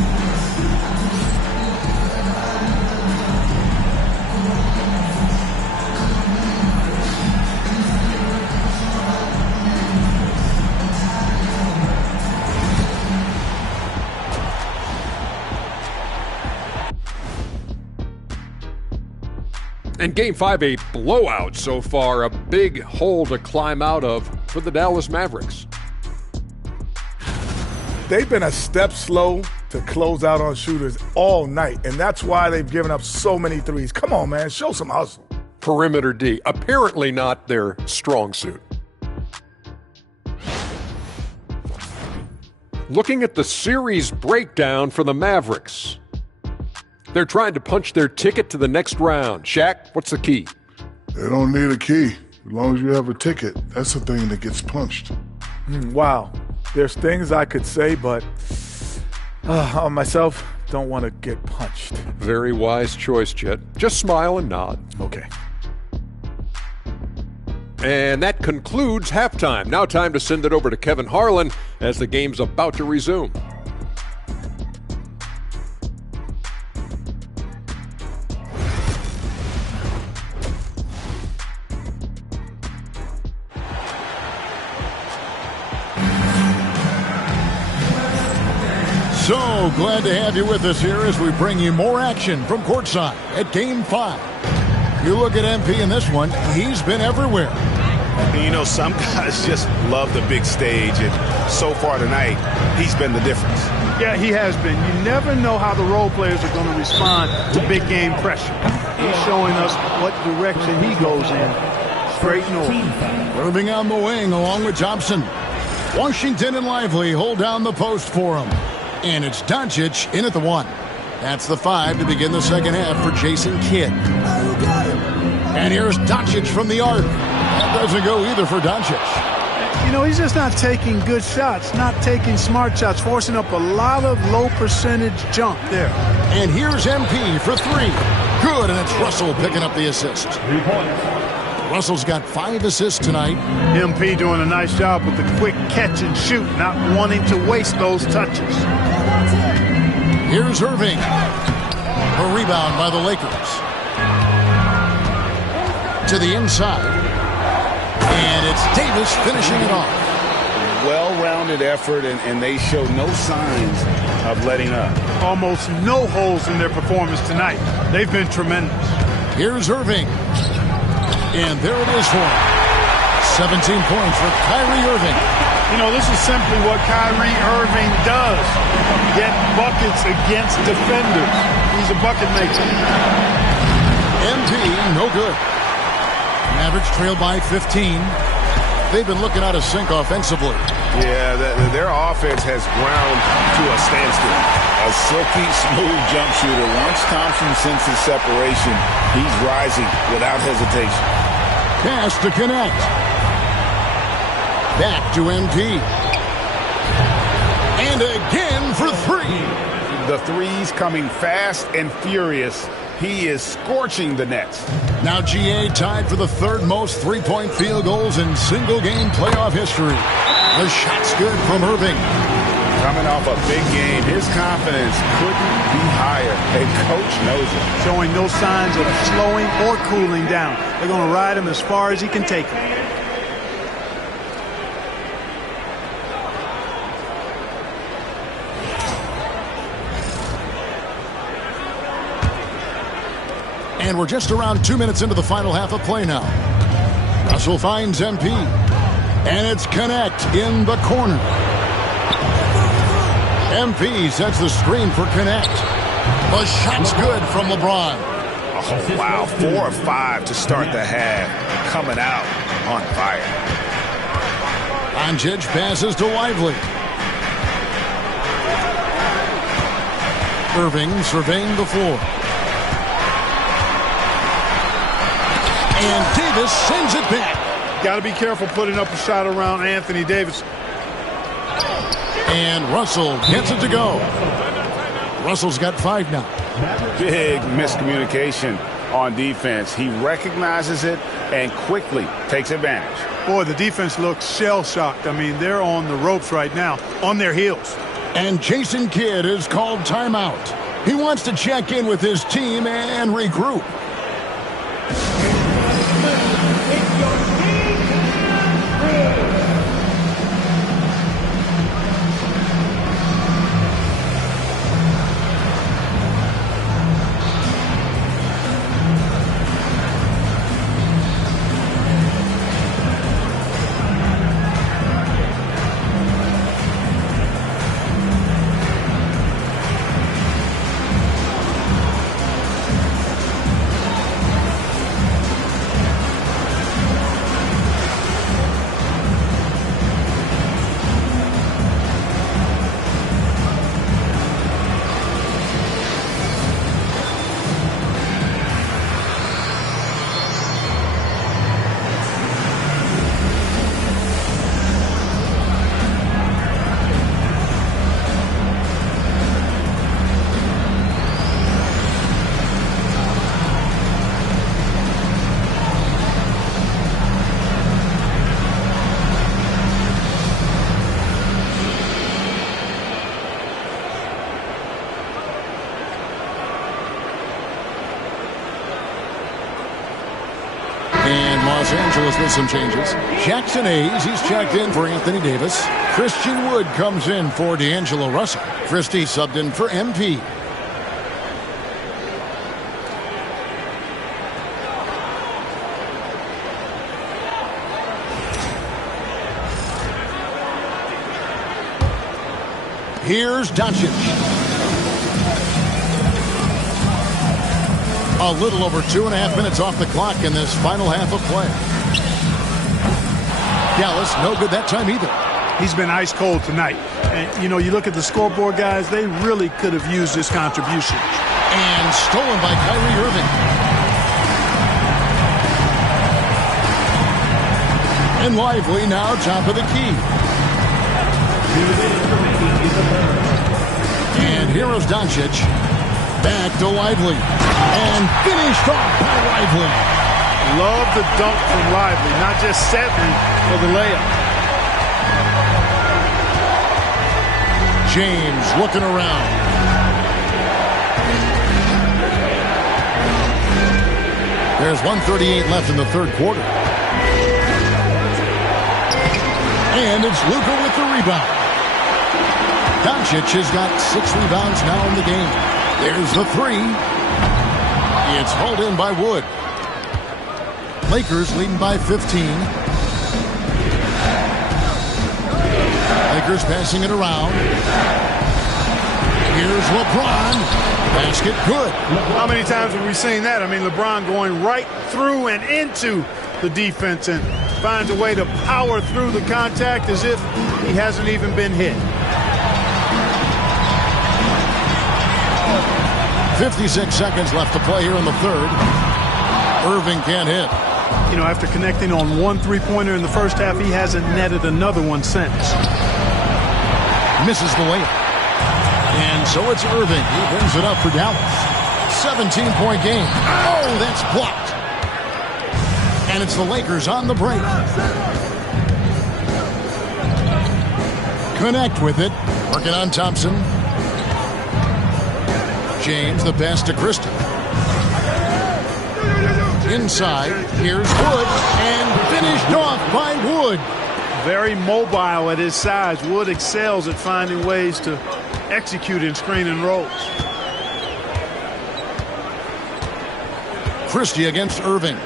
And Game 5, a blowout so far, a big hole to climb out of for the Dallas Mavericks. They've been a step slow to close out on shooters all night, and that's why they've given up so many threes. Come on, man, show some hustle. Perimeter D, apparently not their strong suit. Looking at the series breakdown for the Mavericks. They're trying to punch their ticket to the next round. Shaq, what's the key? They don't need a key. As long as you have a ticket, that's the thing that gets punched. Wow. There's things I could say, but on myself, don't want to get punched. Very wise choice, Chet. Just smile and nod. Okay. And that concludes halftime. Now time to send it over to Kevin Harlan as the game's about to resume. So glad to have you with us here as we bring you more action from courtside at Game 5. You look at MP in this one, he's been everywhere. And you know, some guys just love the big stage, and so far tonight, he's been the difference. Yeah, he has been. You never know how the role players are going to respond to big game pressure. He's showing us what direction he goes in. Straight north. Irving on the wing along with Thompson. Washington and Lively hold down the post for him. And it's Doncic in at the 1. That's the 5 to begin the second half for Jason Kidd. And here's Doncic from the arc. That doesn't go either for Doncic. You know, he's just not taking good shots, not taking smart shots, forcing up a lot of low percentage jump there. And here's MP for 3. Good, and it's Russell picking up the assist. Russell's got 5 assists tonight. MP doing a nice job with the quick catch and shoot, not wanting to waste those touches. Here's Irving. A rebound by the Lakers. To the inside. And it's Davis finishing it off. Well-rounded effort, and they show no signs of letting up. Almost no holes in their performance tonight. They've been tremendous. Here's Irving. And there it is for him. 17 points for Kyrie Irving. You know, this is simply what Kyrie Irving does. Get buckets against defenders. He's a bucket maker. MP, no good. Mavericks trail by 15. They've been looking out of sync offensively. Yeah, their offense has ground to a standstill. A silky, smooth jump shooter. Once Thompson senses separation, he's rising without hesitation. Pass to connect. Back to MP. And again for 3. The threes coming fast and furious. He is scorching the Nets. Now GA tied for the 3rd most three-point field goals in single-game playoff history. The shot's good from Irving. Coming off a big game, his confidence couldn't be higher. And coach knows it. Showing no signs of slowing or cooling down. They're going to ride him as far as he can take him. And we're just around 2 minutes into the final half of play now. Russell finds MP. And it's Connect in the corner. MP sets the screen for Connect. The shot's good from LeBron. Oh, wow. 4 of 5 to start the half. Coming out on fire. Doncic passes to Lively. Irving surveying the floor. And Davis sends it back. Got to be careful putting up a shot around Anthony Davis. And Russell gets it to go. Russell's got 5 now. Big miscommunication on defense. He recognizes it and quickly takes advantage. Boy, the defense looks shell-shocked. I mean, they're on the ropes right now, on their heels. And Jason Kidd is called timeout. He wants to check in with his team and regroup. Los Angeles with some changes. Jackson Hayes, he's checked in for Anthony Davis. Christian Wood comes in for D'Angelo Russell. Christie subbed in for MP. Here's Doncic. A little over 2.5 minutes off the clock in this final half of play. Dallas, no good that time either. He's been ice cold tonight. And, you know, you look at the scoreboard, guys, they really could have used this contribution. And stolen by Kyrie Irving. And Lively now top of the key. And here is Doncic. Back to Lively. And finished off by Lively. Love the dunk from Lively, not just settling for the layup. James looking around. There's 1:38 left in the third quarter. And it's Luka with the rebound. Doncic has got 6 rebounds now in the game. There's the three. It's hauled in by Wood. Lakers leading by 15. Lakers passing it around. Here's LeBron. Basket good. How many times have we seen that? I mean, LeBron going right through and into the defense and finds a way to power through the contact as if he hasn't even been hit. 56 seconds left to play here in the third. Irving can't hit. You know, after connecting on one three-pointer in the first half, he hasn't netted another one since. Misses the layup. And so it's Irving. He brings it up for Dallas. 17-point game. Oh, that's blocked. And it's the Lakers on the break. Connect with it. Working on Thompson. James, the pass to Christie. Inside, here's Wood, and finished off by Wood. Very mobile at his size. Wood excels at finding ways to execute in screen and rolls. Christie against Irving.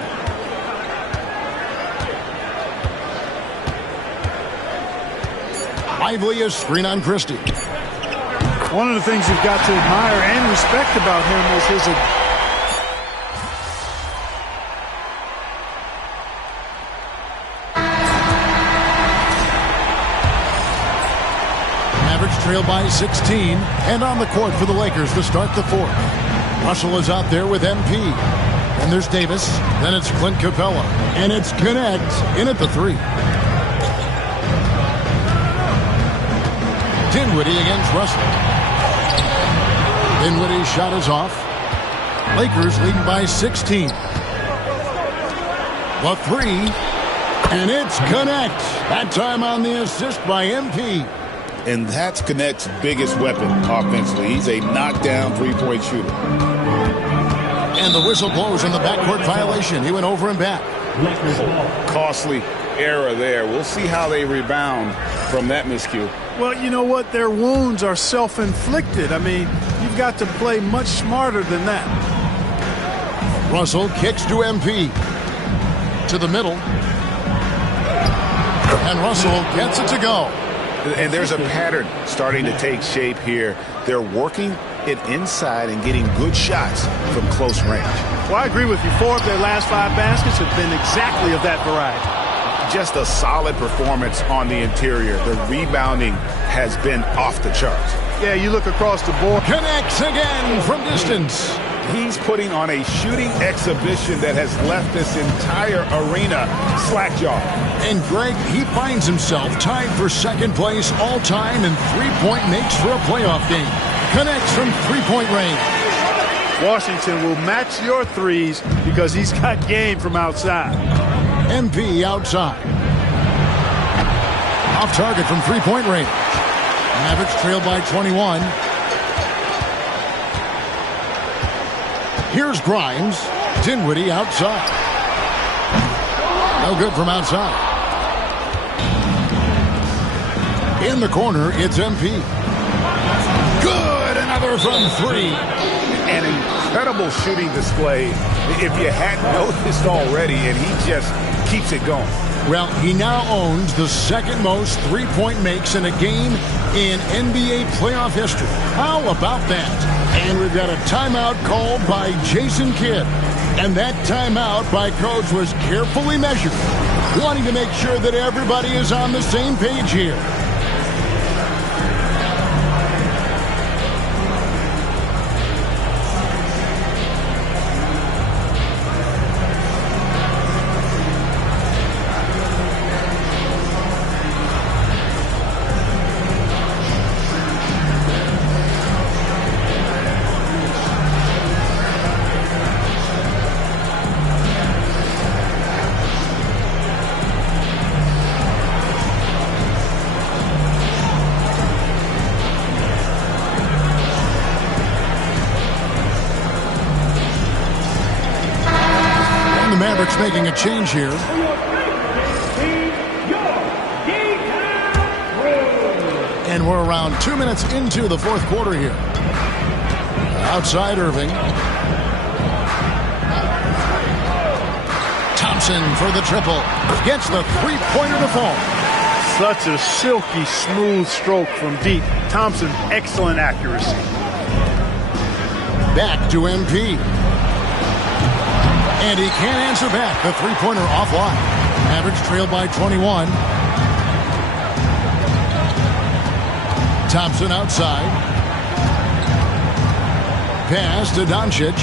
Lively is screen on Christie. One of the things you've got to admire and respect about him is his trail by 16, and on the court for the Lakers to start the fourth. Russell is out there with MP. And there's Davis. Then it's Clint Capella. And it's Connect in at the three. Dinwiddie against Russell. Dinwiddie's shot is off. Lakers leading by 16. The three. And it's Connect. That time on the assist by MP. And that's Connect's biggest weapon offensively. He's a knockdown three-point shooter. And the whistle blows in the backcourt violation. He went over and back. Costly error there. We'll see how they rebound from that miscue. Well, you know what? Their wounds are self-inflicted. I mean, you've got to play much smarter than that. Russell kicks to MP. To the middle. And Russell gets it to go. And there's a pattern starting to take shape here. They're working it inside and getting good shots from close range. Well, I agree with you. 4 of their last 5 baskets have been exactly of that variety. Just a solid performance on the interior. The rebounding has been off the charts. Yeah, you look across the board. Connects again from distance. He's putting on a shooting exhibition that has left this entire arena slack-jawed. And Greg, he finds himself tied for second place all-time in three-point makes for a playoff game. Connects from three-point range. Washington will match your threes because he's got game from outside. MP outside. Off target from three-point range. Mavericks trail by 21. Here's Grimes. Dinwiddie outside. No good from outside. In the corner, it's MP. Good! Another from three. An incredible shooting display, if you hadn't noticed already, and he just keeps it going. Well, he now owns the second most three-point makes in a game in NBA playoff history. How about that? And we've got a timeout called by Jason Kidd. And that timeout by Coach was carefully measured, wanting to make sure that everybody is on the same page here. the Mavericks making a change here. And we're around 2 minutes into the fourth quarter here. Outside Irving. Thompson for the triple. Gets the three-pointer to fall. Such a silky, smooth stroke from deep. Thompson, excellent accuracy. Back to MP. And he can't answer back. The three-pointer offline. Mavericks trail by 21. Thompson outside. Pass to Doncic.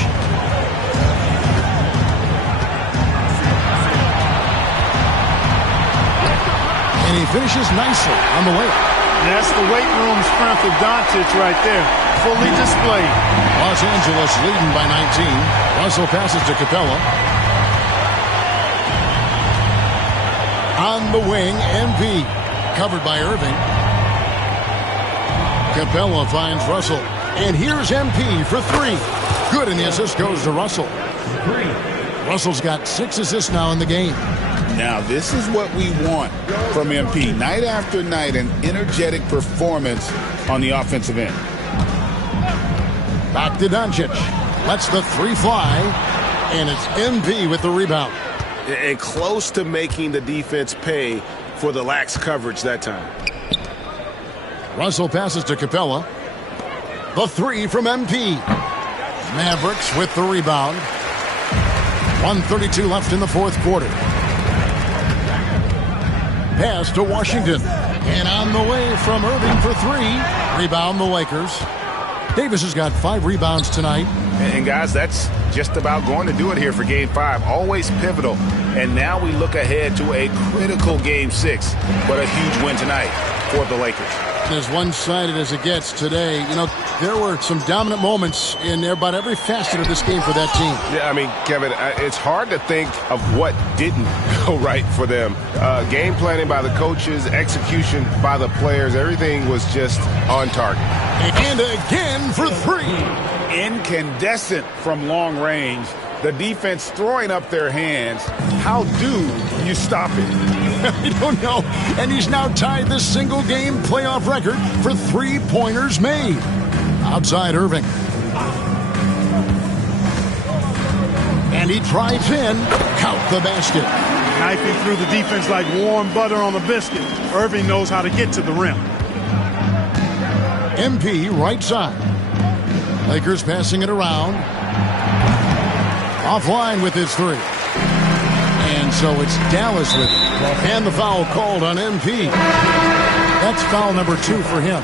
And he finishes nicely on the layup. That's the weight room strength of Doncic right there. Fully displayed. Los Angeles leading by 19. Russell passes to Capella. On the wing, MP. Covered by Irving. Capella finds Russell. And here's MP for three. Good, and the assist goes to Russell. Russell's got 6 assists now in the game. Now, this is what we want from MP. Night after night, an energetic performance on the offensive end. Back to Doncic. Lets the three fly. And it's MP with the rebound. And close to making the defense pay for the lax coverage that time. Russell passes to Capella. The three from MP. Mavericks with the rebound. 1:32 left in the fourth quarter. Pass to Washington. And on the way from Irving for three. Rebound the Lakers. Davis has got 5 rebounds tonight. And guys, that's just about going to do it here for Game 5. Always pivotal. And now we look ahead to a critical Game 6. But a huge win tonight for the Lakers. As one-sided as it gets today, you know, there were some dominant moments in there about every facet of this game for that team. Yeah, I mean, Kevin, it's hard to think of what didn't go right for them. Game planning by the coaches, execution by the players, everything was just on target. And again for three. Incandescent from long range. The defense throwing up their hands. How do you stop it? I don't know. And he's now tied the single-game playoff record for three-pointers made. Outside Irving. And he drives in. Count the basket. Knifing through the defense like warm butter on a biscuit. Irving knows how to get to the rim. MP right side. Lakers passing it around. Offline with his three. And so it's Dallas with it. And the foul called on MP. That's foul number 2 for him.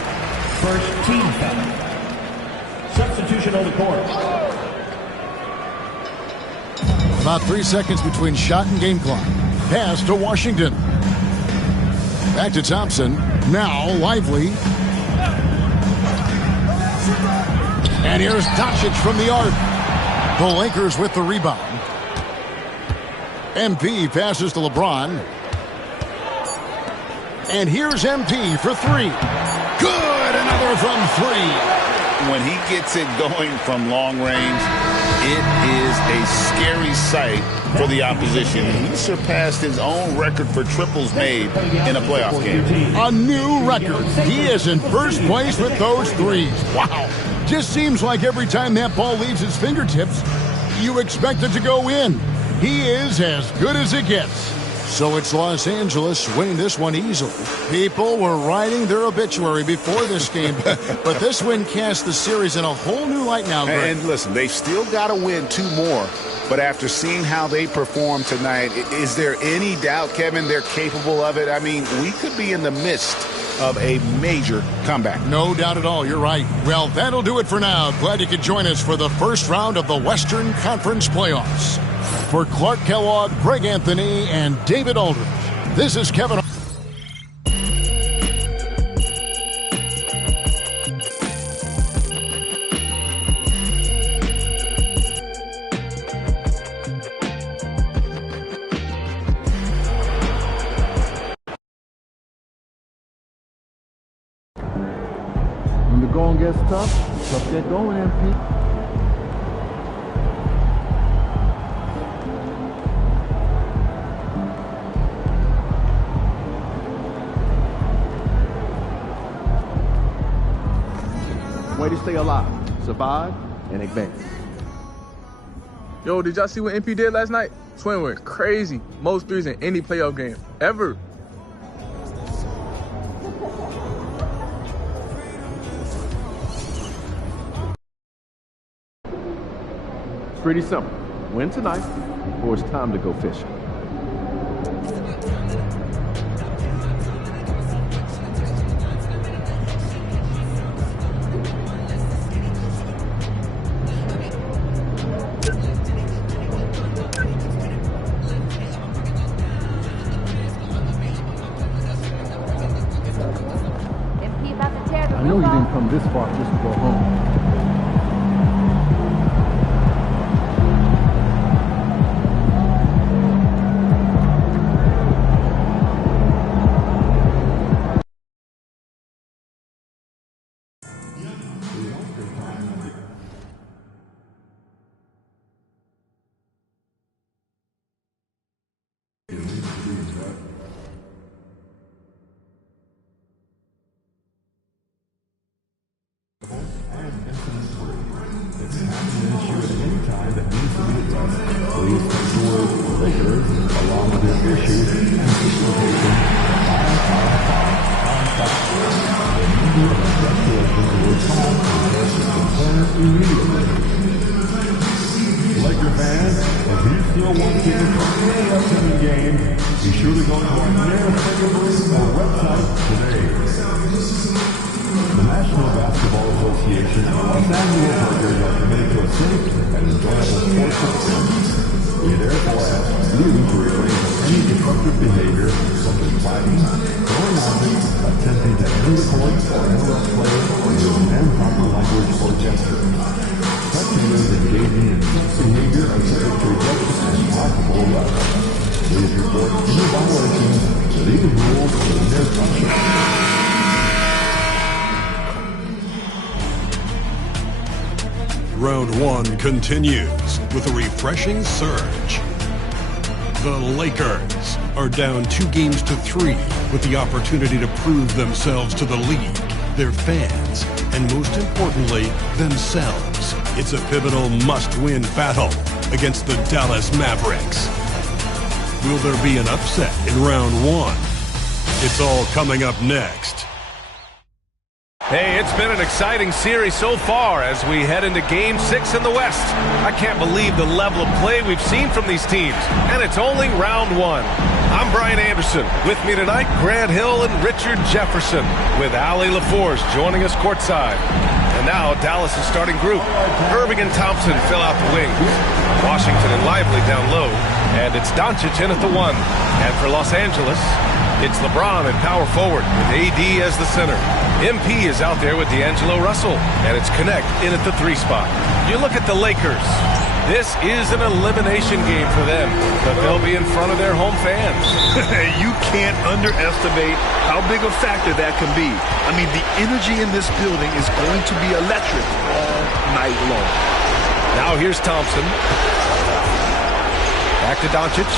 First team foul. Substitution on the court. About 3 seconds between shot and game clock. Pass to Washington. Back to Thompson. Now Lively. And here's Doncic from the arc. The Lakers with the rebound. MP passes to LeBron. And here's MP for three. Good, another from three. When he gets it going from long range, it is a scary sight for the opposition. He surpassed his own record for triples made in a playoff game. A new record. He is in first place with those threes. Wow. Just seems like every time that ball leaves his fingertips, you expect it to go in. He is as good as it gets. So it's Los Angeles winning this one easily. People were writing their obituary before this game, but this win casts the series in a whole new light now, Greg. And listen, they've still got to win 2 more, but after seeing how they performed tonight, is there any doubt, Kevin, they're capable of it? I mean, we could be in the midst of a major comeback. No doubt at all. You're right. Well, that'll do it for now. Glad you could join us for the first round of the Western Conference Playoffs. For Clark Kellogg, Greg Anthony, and David Aldridge, this is Kevin. When the going gets tough get going, MP. stay alive, survive, and advance. Yo, did y'all see what MP did last night? Swin went crazy. Most threes in any playoff game ever. It's pretty simple. Win tonight, or it's time to go fishing. I know you didn't come this far just to go home. Laker fans, if you still want tickets for any upcoming game, be sure to go to our nearest website today. The National Basketball Association and Los Angeles Lakers are committed to a safe and enjoyable sports experience. We therefore ask you to refrain from any disruptive behavior such as fighting, throwing objects, attempting to enter the court or interrupt play, or using improper language or gestures. Spectators engaging in such behavior are subject to rejection and possible arrest. Please report any violations to these rules to the nearest usher. Round one continues with a refreshing surge. The Lakers are down 2-3 with the opportunity to prove themselves to the league, their fans, and most importantly, themselves. It's a pivotal must-win battle against the Dallas Mavericks. Will there be an upset in round one? It's all coming up next. Hey, it's been an exciting series so far as we head into Game 6 in the West. I can't believe the level of play we've seen from these teams, and it's only round one. I'm Brian Anderson. With me tonight, Grant Hill and Richard Jefferson, with Allie LaForce joining us courtside. And now, Dallas' starting group. Irving and Thompson fill out the wings. Washington and Lively down low, and it's Doncic in at the 1. And for Los Angeles, it's LeBron at power forward with AD as the center. MP is out there with D'Angelo Russell, and it's Connect in at the 3 spot. You look at the Lakers. This is an elimination game for them, but they'll be in front of their home fans. You can't underestimate how big a factor that can be. I mean, the energy in this building is going to be electric all night long. Now here's Thompson. Back to Doncic.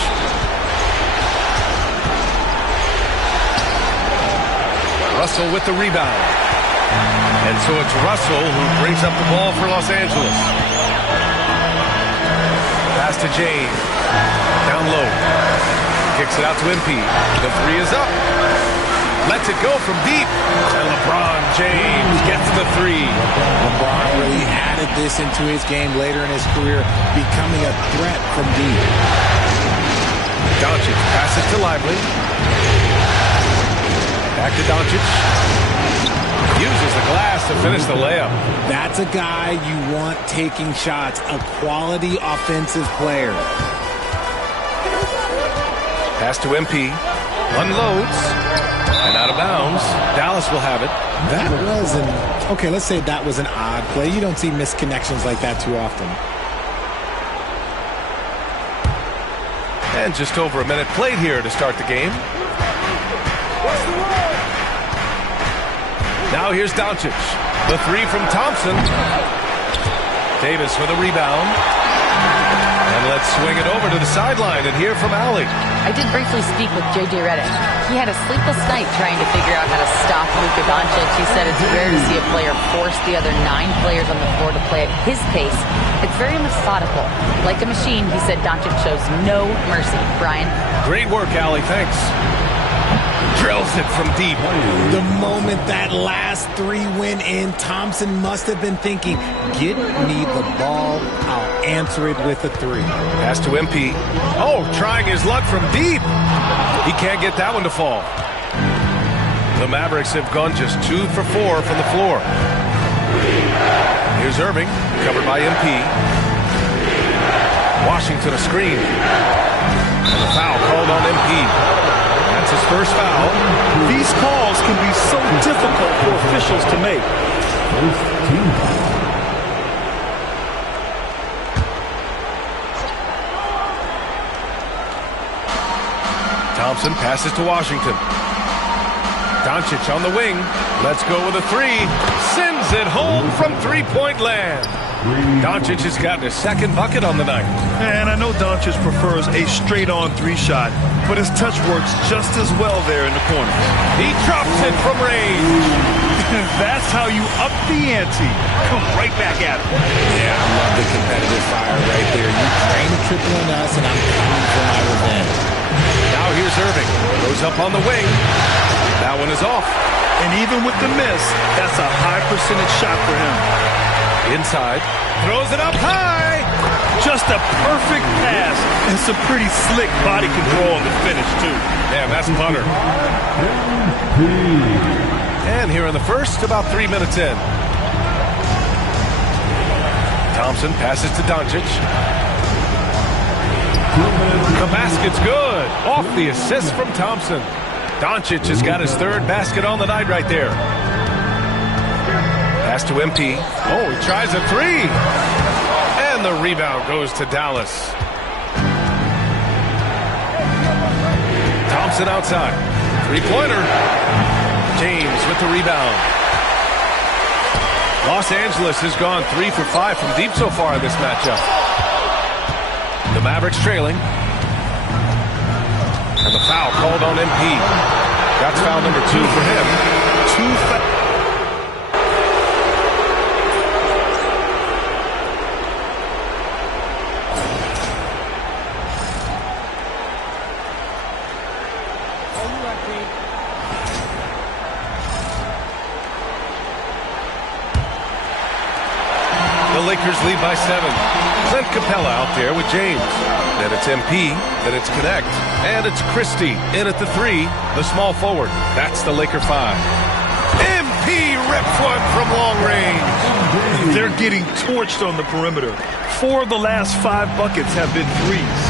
Russell with the rebound. And so it's Russell who brings up the ball for Los Angeles. Pass to James. Down low. Kicks it out to MP. The 3 is up. Lets it go from deep. And LeBron James gets the 3. LeBron really added this into his game later in his career, becoming a threat from deep. Doncic passes to Lively. Back to Doncic. Uses the glass to finish the layup. That's a guy you want taking shots, a quality offensive player. Pass to MP. Unloads. And out of bounds. Dallas will have it. That was okay, let's say that was an odd play. You don't see misconnections like that too often. And just over a minute played here to start the game. Now here's Doncic. The 3 from Thompson. Davis with a rebound. And let's swing it over to the sideline and hear from Allie. I did briefly speak with J.J. Redick. He had a sleepless night trying to figure out how to stop Luka Doncic. He said it's rare to see a player force the other 9 players on the floor to play at his pace. It's very methodical. Like a machine, he said Doncic shows no mercy. Brian? Great work, Allie. Thanks. Drills it from deep. The moment that last 3 went in, Thompson must have been thinking, get me the ball, I'll answer it with a 3. Pass to MP. Oh, trying his luck from deep. He can't get that one to fall. The Mavericks have gone just 2 for 4 from the floor. Here's Irving, covered by MP. Washington a screen. And the foul called on MP. That's his first foul. These calls can be so difficult for officials to make. Thompson passes to Washington. Doncic on the wing. Let's go with a 3. Sends it home from three-point land. Doncic has gotten his second bucket on the night. And I know Doncic prefers a straight-on 3 shot, but his touch works just as well there in the corner. He drops it from range. That's how you up the ante. Come right back at him. Yeah, I love the competitive fire right there. You train a triple on us, and I'm coming for my revenge. Now here's Irving. Goes up on the wing. That one is off. And even with the miss, that's a high percentage shot for him. Inside. Throws it up high. Just a perfect pass and some pretty slick body control on the finish, too. Man, that's butter. And here in the first, about 3 minutes in. Thompson passes to Doncic. The basket's good. Off the assist from Thompson. Doncic has got his 3rd basket on the night right there. Pass to MP. Oh, he tries a 3. And the rebound goes to Dallas. Thompson outside. 3-pointer. James with the rebound. Los Angeles has gone 3 for 5 from deep so far in this matchup. The Mavericks trailing. And the foul called on MP. That's foul number 2 for him. 2 fouls. The Lakers lead by 7. Clint Capella out there with James. Then it's MP, then it's Connect, and it's Christie in at the 3, the small forward. That's the Laker 5. MP rips one from long range. They're getting torched on the perimeter. 4 of the last 5 buckets have been 3s.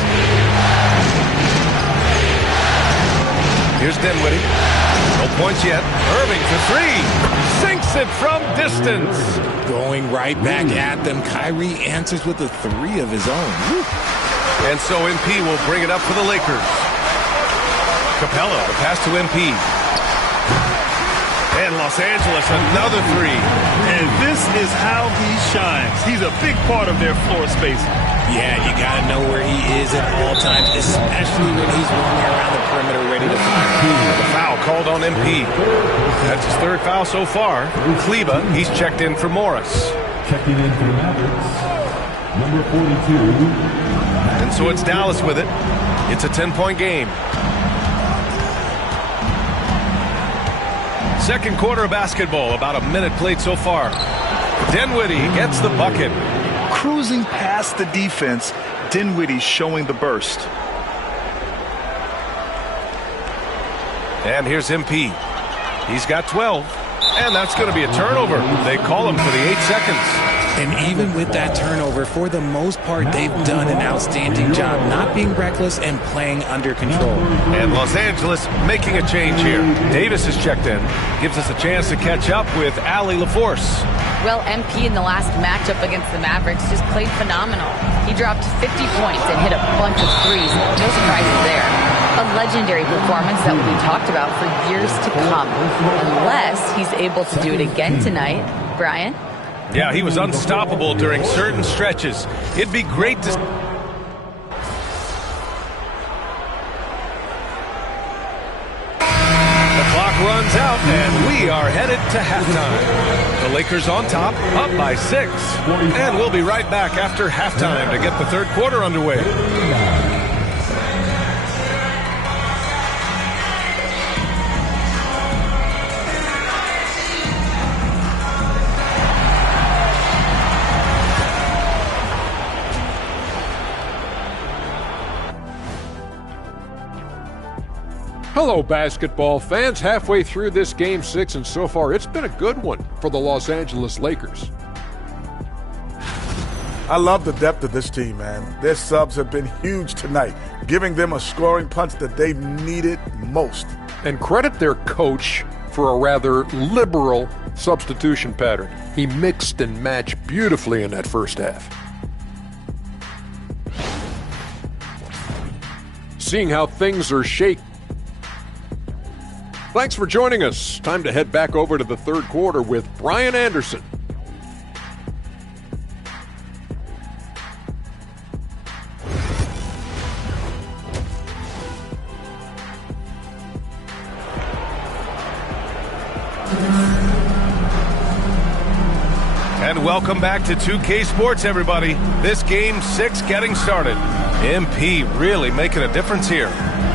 Here's Dinwiddie. No points yet. Irving for 3. Sinks it from distance. Going right back at them. Kyrie answers with a 3 of his own. Woo. And so MP will bring it up for the Lakers. Capella, the pass to MP. And Los Angeles, another 3. And this is how he shines. He's a big part of their floor spacing. Yeah, you got to know where he is at all times, especially when he's roaming around the perimeter ready to fire. The foul called on MP. That's his 3rd foul so far. Kleba, he's checked in for Morris. Checking in for the Mavericks, number 42. And so it's Dallas with it. It's a 10-point game. Second quarter of basketball, about a minute played so far. Dinwiddie gets the bucket. Cruising past the defense, Dinwiddie showing the burst. And here's MP. He's got 12. And that's going to be a turnover. They call him for the 8 seconds. And even with that turnover, for the most part, they've done an outstanding job not being reckless and playing under control. And Los Angeles making a change here. Davis is checked in. Gives us a chance to catch up with Allie LaForce. Well, MP in the last matchup against the Mavericks just played phenomenal. He dropped 50 points and hit a bunch of 3s. No surprises there. A legendary performance that will be talked about for years to come. Unless he's able to do it again tonight. Brian? Yeah, he was unstoppable during certain stretches. It'd be great to... up, and we are headed to halftime. The Lakers on top, up by 6. And we'll be right back after halftime to get the third quarter underway. Hello, basketball fans. Halfway through this Game 6, and so far it's been a good one for the Los Angeles Lakers. I love the depth of this team, man. Their subs have been huge tonight, giving them a scoring punch that they needed most. And credit their coach for a rather liberal substitution pattern. He mixed and matched beautifully in that first half. Seeing how things are shaking. Thanks for joining us. Time to head back over to the third quarter with Brian Anderson. And welcome back to 2K Sports, everybody. This Game 6 getting started. MP really making a difference here.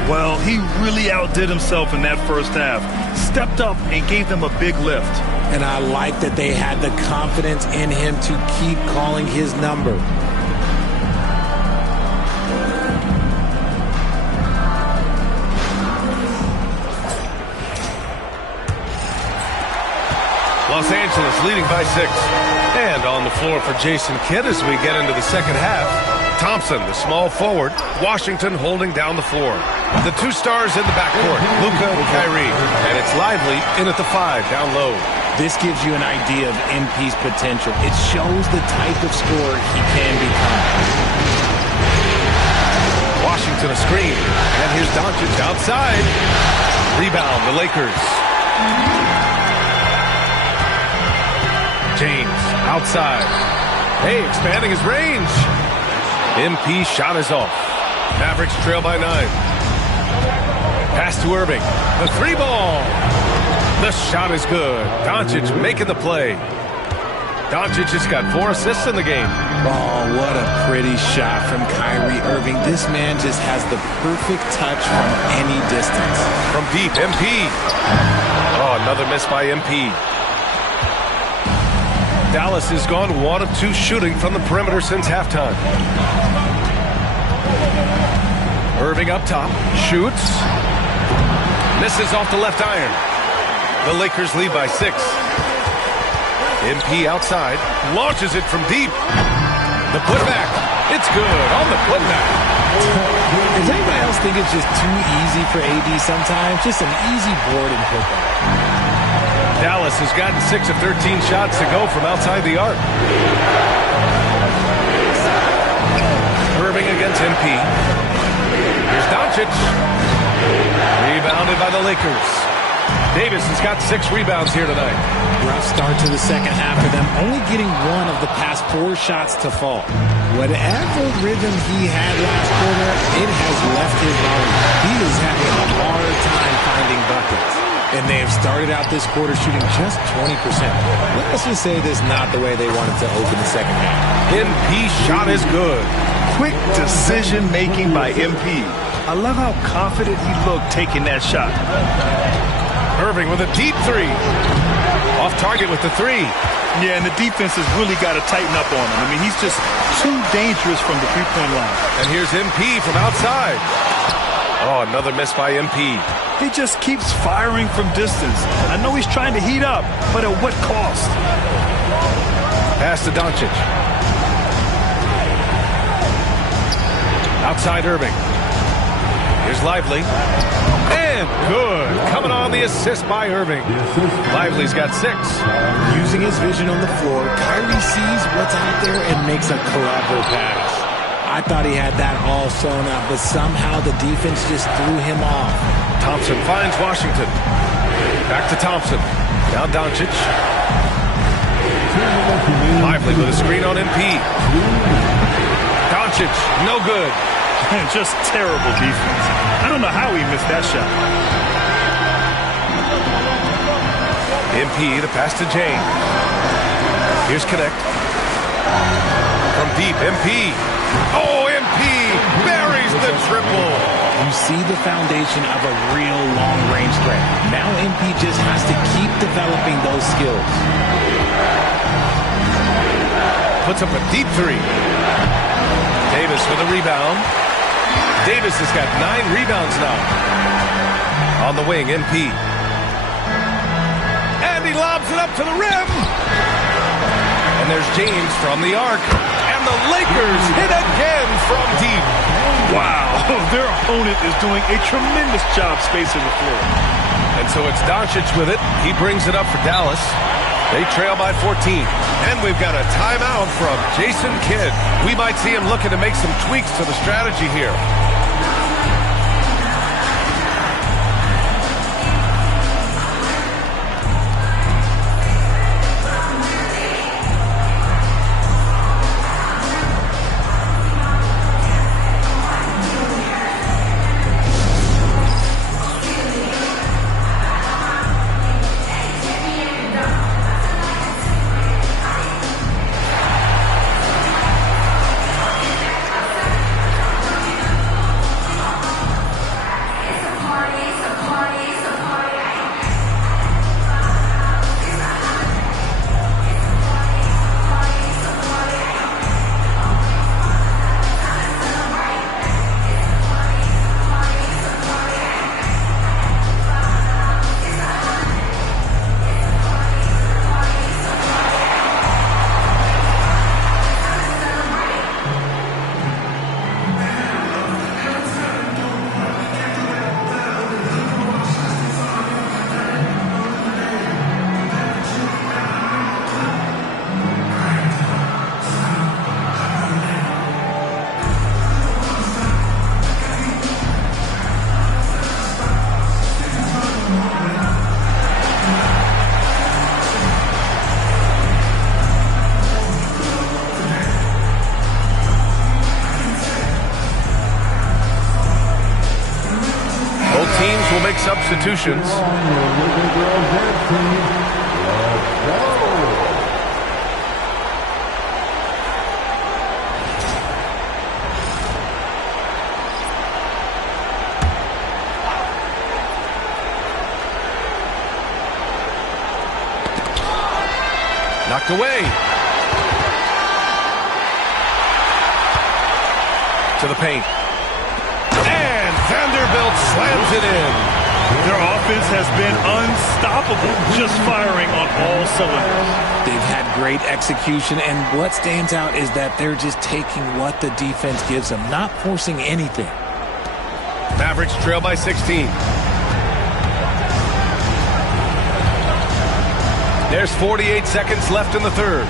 Well, he really outdid himself in that first half. Stepped up and gave them a big lift. And I like that they had the confidence in him to keep calling his number. Los Angeles leading by 6. And on the floor for Jason Kidd as we get into the second half. Thompson, the small forward. Washington holding down the floor. The two stars in the backcourt, Luka and Kyrie. And it's Lively in at the 5, down low. This gives you an idea of MP's potential. It shows the type of scorer he can become. Washington a screen. And here's Doncic outside. Rebound, the Lakers. James outside. Hey, expanding his range. MP shot is off. Mavericks trail by 9. Pass to Irving. The 3-ball. The shot is good. Doncic making the play. Doncic has got 4 assists in the game. Oh, what a pretty shot from Kyrie Irving. This man just has the perfect touch from any distance. From deep, MP. Oh, another miss by MP. Dallas has gone 1 of 2 shooting from the perimeter since halftime. Irving up top, shoots, misses off the left iron. The Lakers lead by 6. MP outside, launches it from deep. The putback, it's good on the putback. Does anybody else think it's just too easy for AD sometimes? Just an easy board and putback. Dallas has gotten 6 of 13 shots to go from outside the arc. Irving against MP. Here's Doncic. Rebounded by the Lakers. Davis has got 6 rebounds here tonight. Rough start to the second half for them, only getting 1 of the past 4 shots to fall. Whatever rhythm he had last quarter, it has left his body. He is having a hard time finding buckets. And they have started out this quarter shooting just 20%. Let's just say this is not the way they wanted to open the second half. MP shot is good. Quick decision-making by MP. I love how confident he looked taking that shot. Irving with a deep 3. Off target with the 3. Yeah, and the defense has really got to tighten up on him. I mean, he's just too dangerous from the three-point line. And here's MP from outside. Oh, another miss by MP. He just keeps firing from distance. I know he's trying to heat up, but at what cost? Pass to Doncic. Outside Irving. Here's Lively. And good. Coming on the assist by Irving. Lively's got 6. Using his vision on the floor, Kyrie sees what's out there and makes a clever pass. I thought he had that all sewn up, but somehow the defense just threw him off. Thompson finds Washington. Back to Thompson. Now Doncic. Lively with a screen on MP. Doncic, no good. Just terrible defense. I don't know how he missed that shot. MP, the pass to James. Here's Connect. From deep, MP. Oh, MP buries the triple. You see the foundation of a real long-range threat. Now MP just has to keep developing those skills. Puts up a deep three. Davis with a rebound. Davis has got 9 rebounds now. On the wing, MP. And he lobs it up to the rim. And there's James from the arc. And the Lakers hit again from deep. Wow, their opponent is doing a tremendous job spacing the floor. And so it's Doncic with it. He brings it up for Dallas. They trail by 14. And we've got a timeout from Jason Kidd. We might see him looking to make some tweaks to the strategy here. Substitutions. Knocked away. To the paint. And Vanderbilt slams it in. Their offense has been unstoppable, just firing on all cylinders. They've had great execution, and what stands out is that they're just taking what the defense gives them, not forcing anything. Mavericks trail by 16. There's 48 seconds left in the third.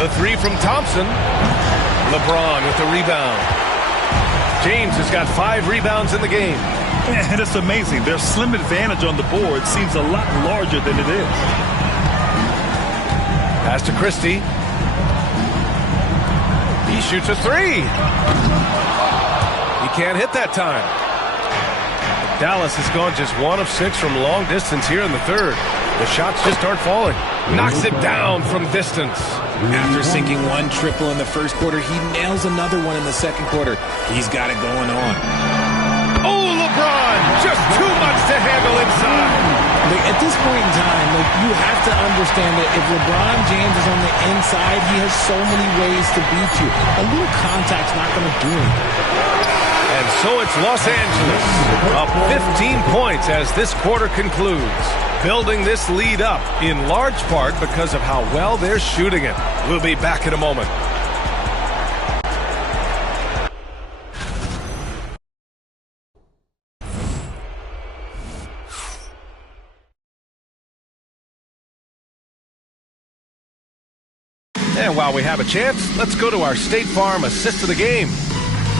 The three from Thompson. LeBron with the rebound. James has got 5 rebounds in the game. And it's amazing. Their slim advantage on the board seems a lot larger than it is. Pass to Christie. He shoots a 3. He can't hit that time. Dallas has gone just 1 of 6 from long distance here in the third. The shots just aren't falling. Knocks it down from distance. After sinking 1 triple in the first quarter, he nails another one in the second quarter. He's got it going on. Oh, LeBron! Just too much to handle inside. At this point in time, you have to understand that if LeBron James is on the inside, he has so many ways to beat you. A little contact's not going to do anything. And so it's Los Angeles, up 15 points as this quarter concludes. Building this lead up in large part because of how well they're shooting it. We'll be back in a moment. And while we have a chance, let's go to our State Farm assist of the game.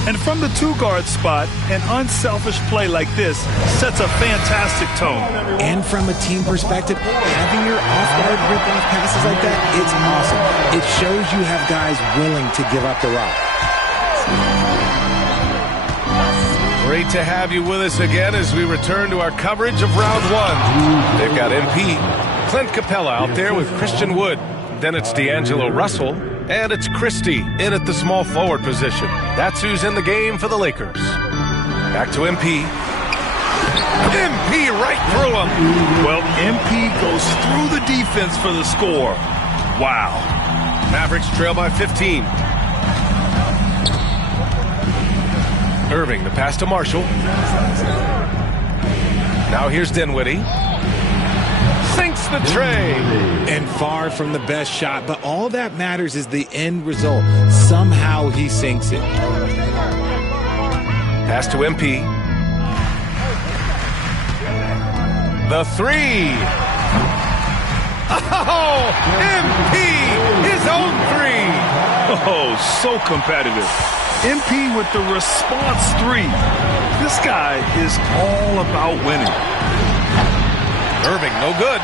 And from the 2-guard spot, an unselfish play like this sets a fantastic tone. And from a team perspective, having your off-guard rip-off passes like that, it's awesome. It shows you have guys willing to give up the rock. Great to have you with us again as we return to our coverage of round one. They've got MP, Clint Capella out there with Christian Wood. Then it's D'Angelo Russell, and it's Christie in at the small forward position. That's who's in the game for the Lakers. Back to MP. MP right through him. Well, MP goes through the defense for the score. Wow. Mavericks trail by 15. Irving, the pass to Marshall. Now here's Dinwiddie. Sinks the tray. And far from the best shot, but all that matters is the end result. Somehow he sinks it. Pass to MP. The three. Oh, MP, his own three. Oh, so competitive. MP with the response three. This guy is all about winning. Irving, no good.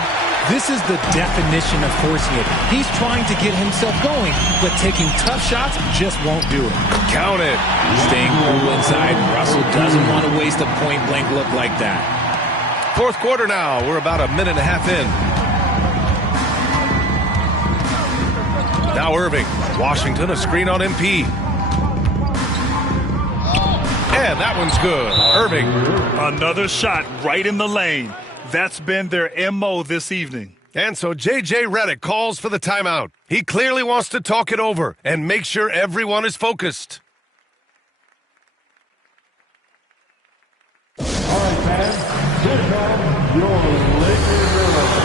This is the definition of forcing it. He's trying to get himself going, but taking tough shots just won't do it. Count it. Staying cool inside. Russell doesn't want to waste a point-blank look like that. Fourth quarter now. We're about a minute and a half in. Now Irving. Washington, a screen on MP. And that one's good. Irving. Another shot right in the lane. That's been their MO this evening. And so J.J. Redick calls for the timeout. He clearly wants to talk it over and make sure everyone is focused. All right, fans, get back your Lakers rhythm.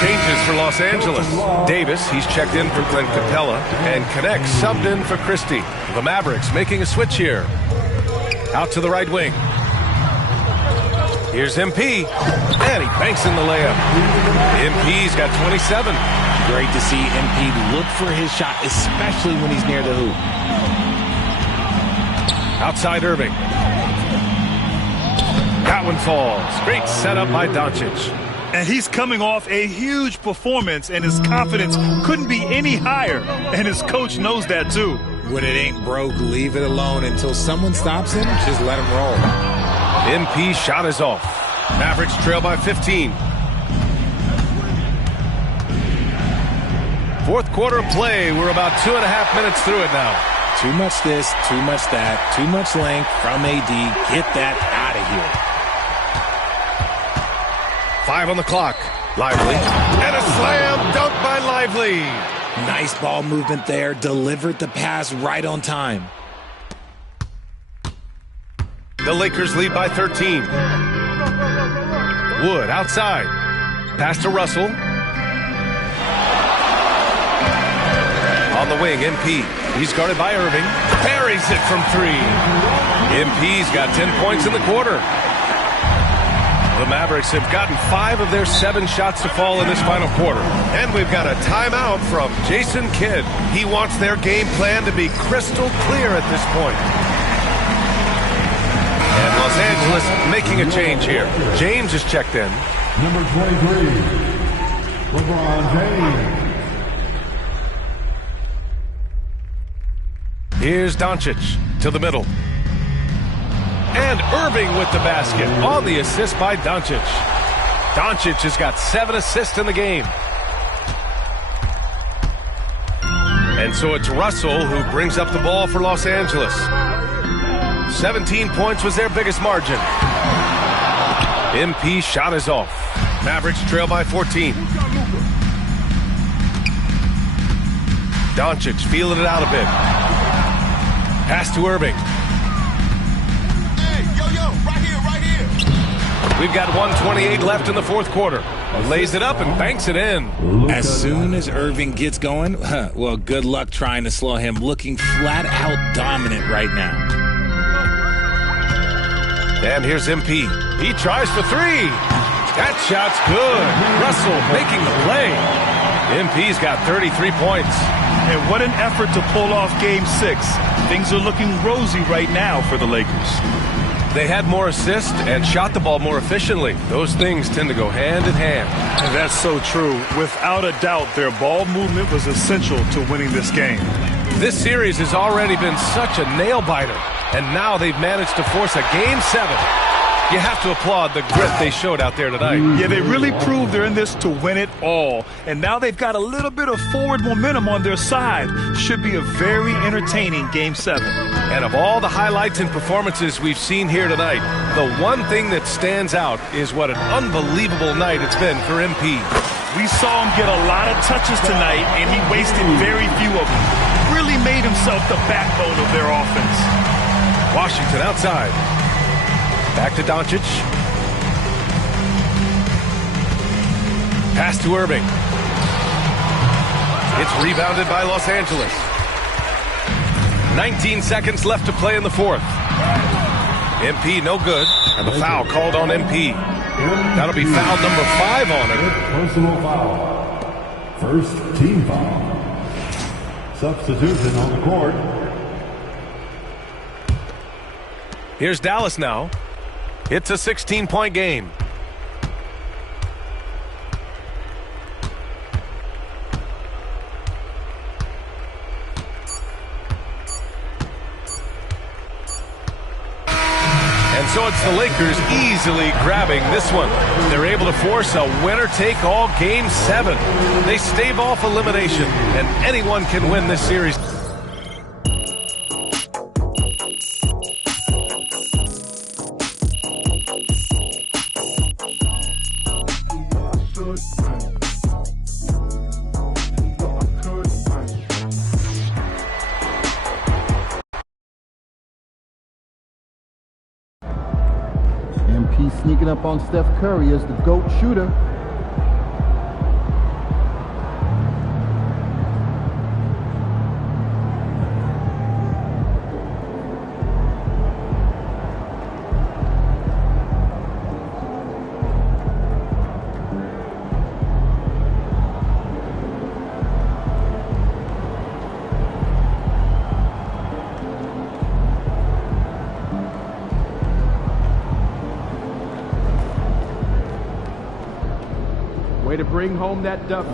Changes for Los Angeles. Davis, he's checked in for Clint Capella, and Connect subbed in for Christie. The Mavericks making a switch here. Out to the right wing. Here's MP, and he banks in the layup. MP's got 27. Great to see MP look for his shot, especially when he's near the hoop. Outside Irving. That one falls. Great setup by Doncic. And he's coming off a huge performance, and his confidence couldn't be any higher. And his coach knows that, too. When it ain't broke, leave it alone until someone stops him. Just let him roll. MP shot is off. Mavericks trail by 15. Fourth quarter of play. We're about 2.5 minutes through it now. Too much this, too much that, too much length from AD. Get that out of here. 5 on the clock. Lively. And a slam dunk by Lively. Nice ball movement there. Delivered the pass right on time. The Lakers lead by 13. Wood outside. Pass to Russell. On the wing, MP. He's guarded by Irving. Buries it from 3. MP's got 10 points in the quarter. The Mavericks have gotten 5 of their 7 shots to fall in this final quarter. And we've got a timeout from Jason Kidd. He wants their game plan to be crystal clear at this point. And Los Angeles making a change here. James is checked in. Number 23, LeBron James. Here's Doncic to the middle. And Irving with the basket on the assist by Doncic. Doncic has got 7 assists in the game. And so it's Russell who brings up the ball for Los Angeles. 17 points was their biggest margin. MP shot is off. Mavericks trail by 14. Doncic feeling it out a bit. Pass to Irving. We've got 1:28 left in the fourth quarter. Lays it up and banks it in. As soon as Irving gets going, well, good luck trying to slow him. Looking flat out dominant right now. And here's MP. He tries for three. That shot's good. Russell making the play. MP's got 33 points. And what an effort to pull off Game 6. Things are looking rosy right now for the Lakers. They had more assists and shot the ball more efficiently. Those things tend to go hand in hand. And that's so true. Without a doubt, their ball movement was essential to winning this game. This series has already been such a nail-biter, and now they've managed to force a Game 7. You have to applaud the grit they showed out there tonight. Yeah, they really proved they're in this to win it all. And now they've got a little bit of forward momentum on their side. Should be a very entertaining Game 7. And of all the highlights and performances we've seen here tonight, the one thing that stands out is what an unbelievable night it's been for MP. We saw him get a lot of touches tonight, and he wasted very few of them. Really made himself the backbone of their offense. Washington outside. Back to Doncic. Pass to Irving. It's rebounded by Los Angeles. 19 seconds left to play in the fourth. MP no good, and the foul called on MP. That'll be foul number 5 on him. Personal foul. First team foul. Substitution on the court. Here's Dallas now. It's a 16-point game. And so it's the Lakers easily grabbing this one. They're able to force a winner-take-all Game 7. They stave off elimination, and anyone can win this series. MP sneaking up on Steph Curry as the GOAT shooter. Way to bring home that W.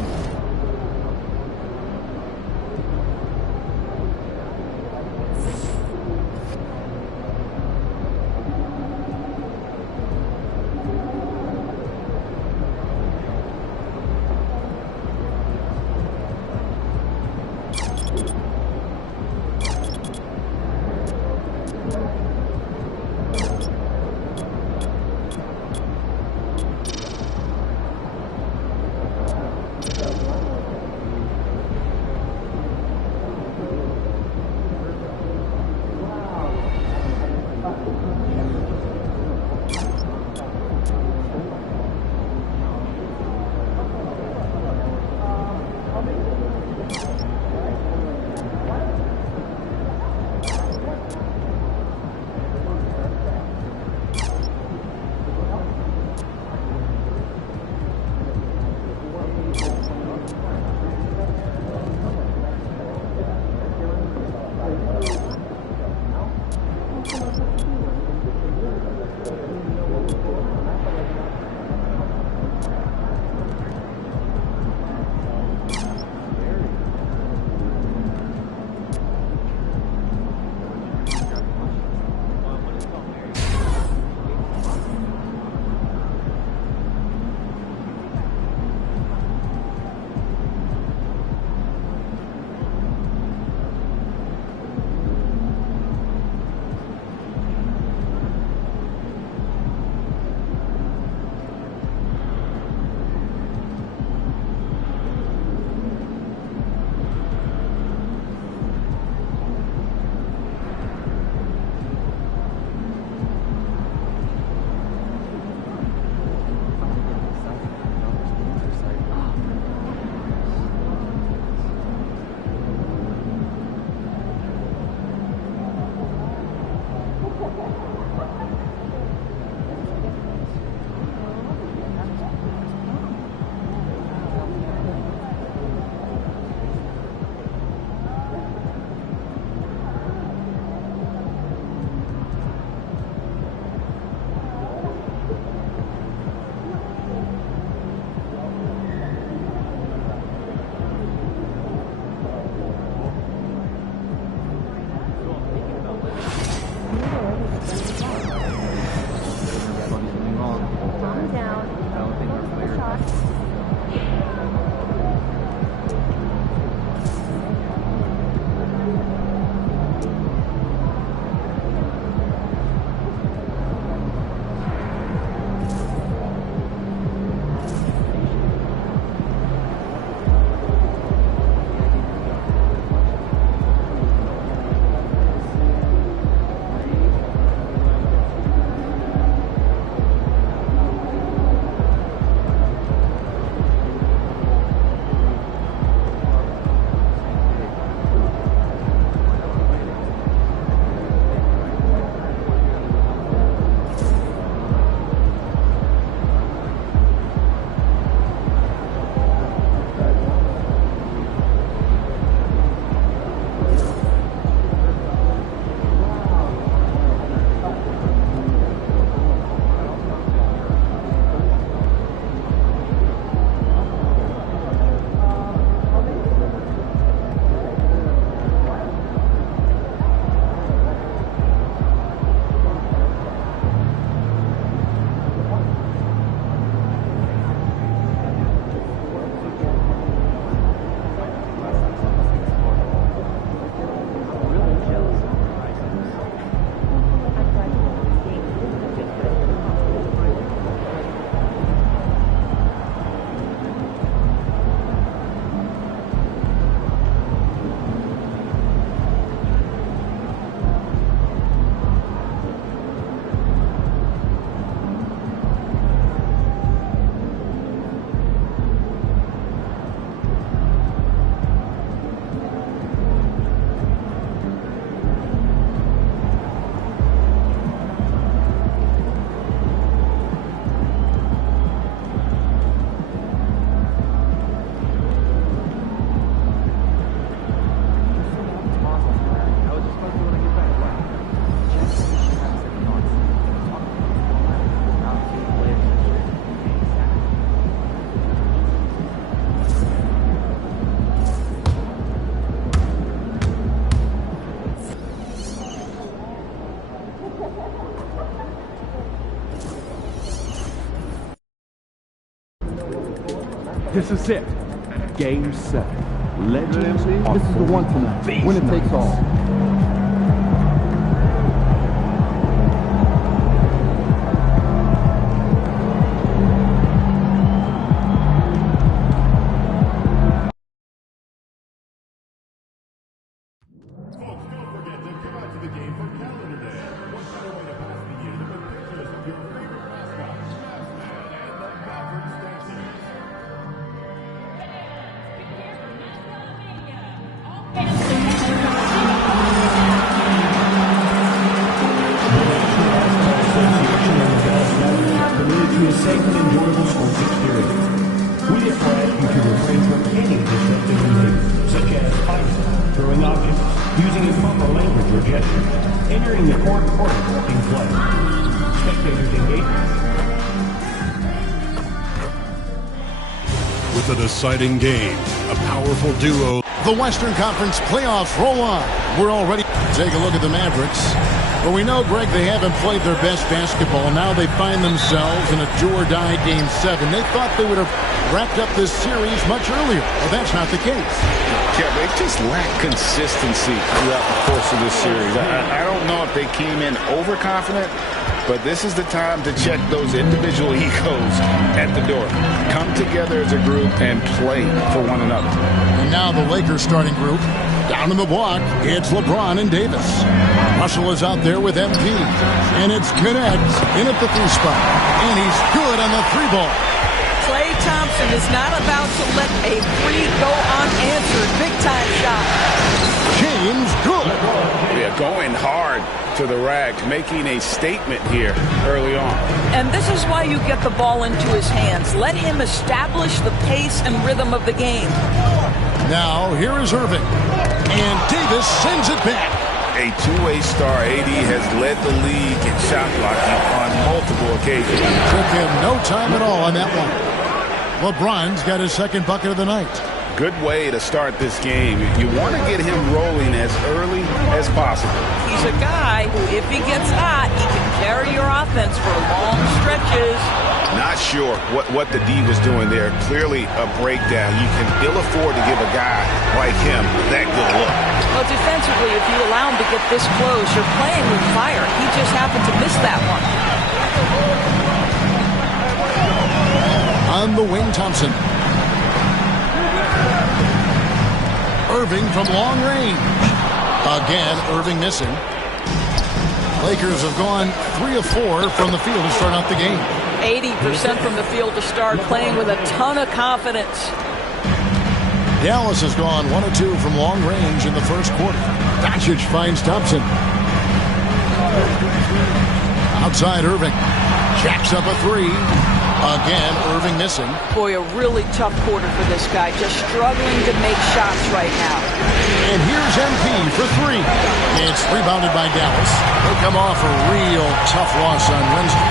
This is it. Game 7. Legends are This is the one tonight. Winner takes all. With a deciding game, a powerful duo. The Western Conference playoffs roll on. We're all ready. Take a look at the Mavericks. Well, we know, Greg, they haven't played their best basketball. Now they find themselves in a do-or-die Game 7. They thought they would have wrapped up this series much earlier. Well, that's not the case. Yeah, they just lack consistency throughout the course of this series. I don't know if they came in overconfident, but this is the time to check those individual egos at the door. Come together as a group and play for one another. And now the Lakers starting group. Down in the block, it's LeBron and Davis. Russell is out there with MP. And it's Connect in at the 3 spot. And he's good on the 3 ball. Klay Thompson is not about to let a 3 go unanswered. Big-time shot. James good. Yeah, going hard to the rack, making a statement here early on. And this is why you get the ball into his hands. Let him establish the pace and rhythm of the game. Now, here is Irving. And Davis sends it back. A two-way star, AD has led the league in shot blocking on multiple occasions. Took him no time at all on that one. LeBron's got his second bucket of the night. Good way to start this game. You want to get him rolling as early as possible. He's a guy who, if he gets hot, he can carry your offense for long stretches. Not sure what the D was doing there. Clearly a breakdown. You can ill afford to give a guy like him that good look. Well, defensively, if you allow him to get this close, you're playing with fire. He just happened to miss that one. On the wing, Thompson. Irving from long range. Again, Irving missing. Lakers have gone 3 of 4 from the field to start out the game. 80% from the field to start, playing with a ton of confidence. Dallas has gone 1 of 2 from long range in the first quarter. Doncic finds Thompson. Outside Irving. Jacks up a 3. Again, Irving missing. Boy, a really tough quarter for this guy. Just struggling to make shots right now. And here's MP for 3. It's rebounded by Dallas. They come off a real tough loss on Wednesday.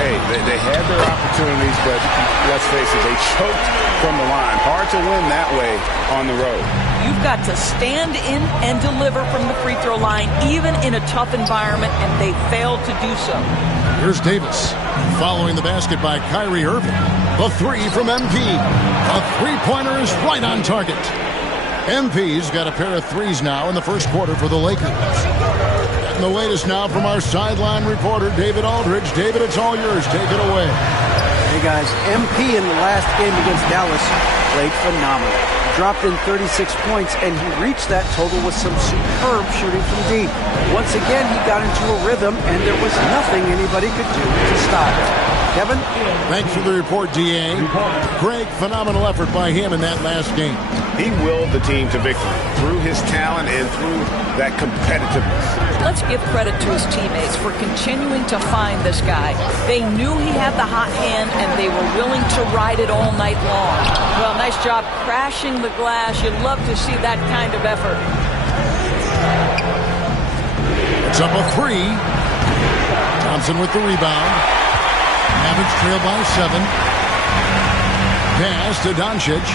Hey, they had their opportunities, but let's face it, they choked from the line. Hard to win that way on the road. You've got to stand in and deliver from the free throw line, even in a tough environment, and they failed to do so. Here's Davis, following the basket by Kyrie Irving. The 3 from MP. A 3-pointer is right on target. MP's got a pair of 3s now in the first quarter for the Lakers. And the latest now from our sideline reporter, David Aldridge. David, it's all yours. Take it away. Hey, guys, MP in the last game against Dallas played phenomenal. Dropped in 36 points, and he reached that total with some superb shooting from deep. Once again, he got into a rhythm, and there was nothing anybody could do to stop it. Kevin? Thanks for the report, D.A. Greg, phenomenal effort by him in that last game. He willed the team to victory through his talent and through that competitiveness. Let's give credit to his teammates for continuing to find this guy. They knew he had the hot hand, and they were willing to ride it all night long. Well, nice job crashing the glass. You'd love to see that kind of effort. It's up a 3. Thompson with the rebound. Mavericks trail by 7. Pass to Doncic.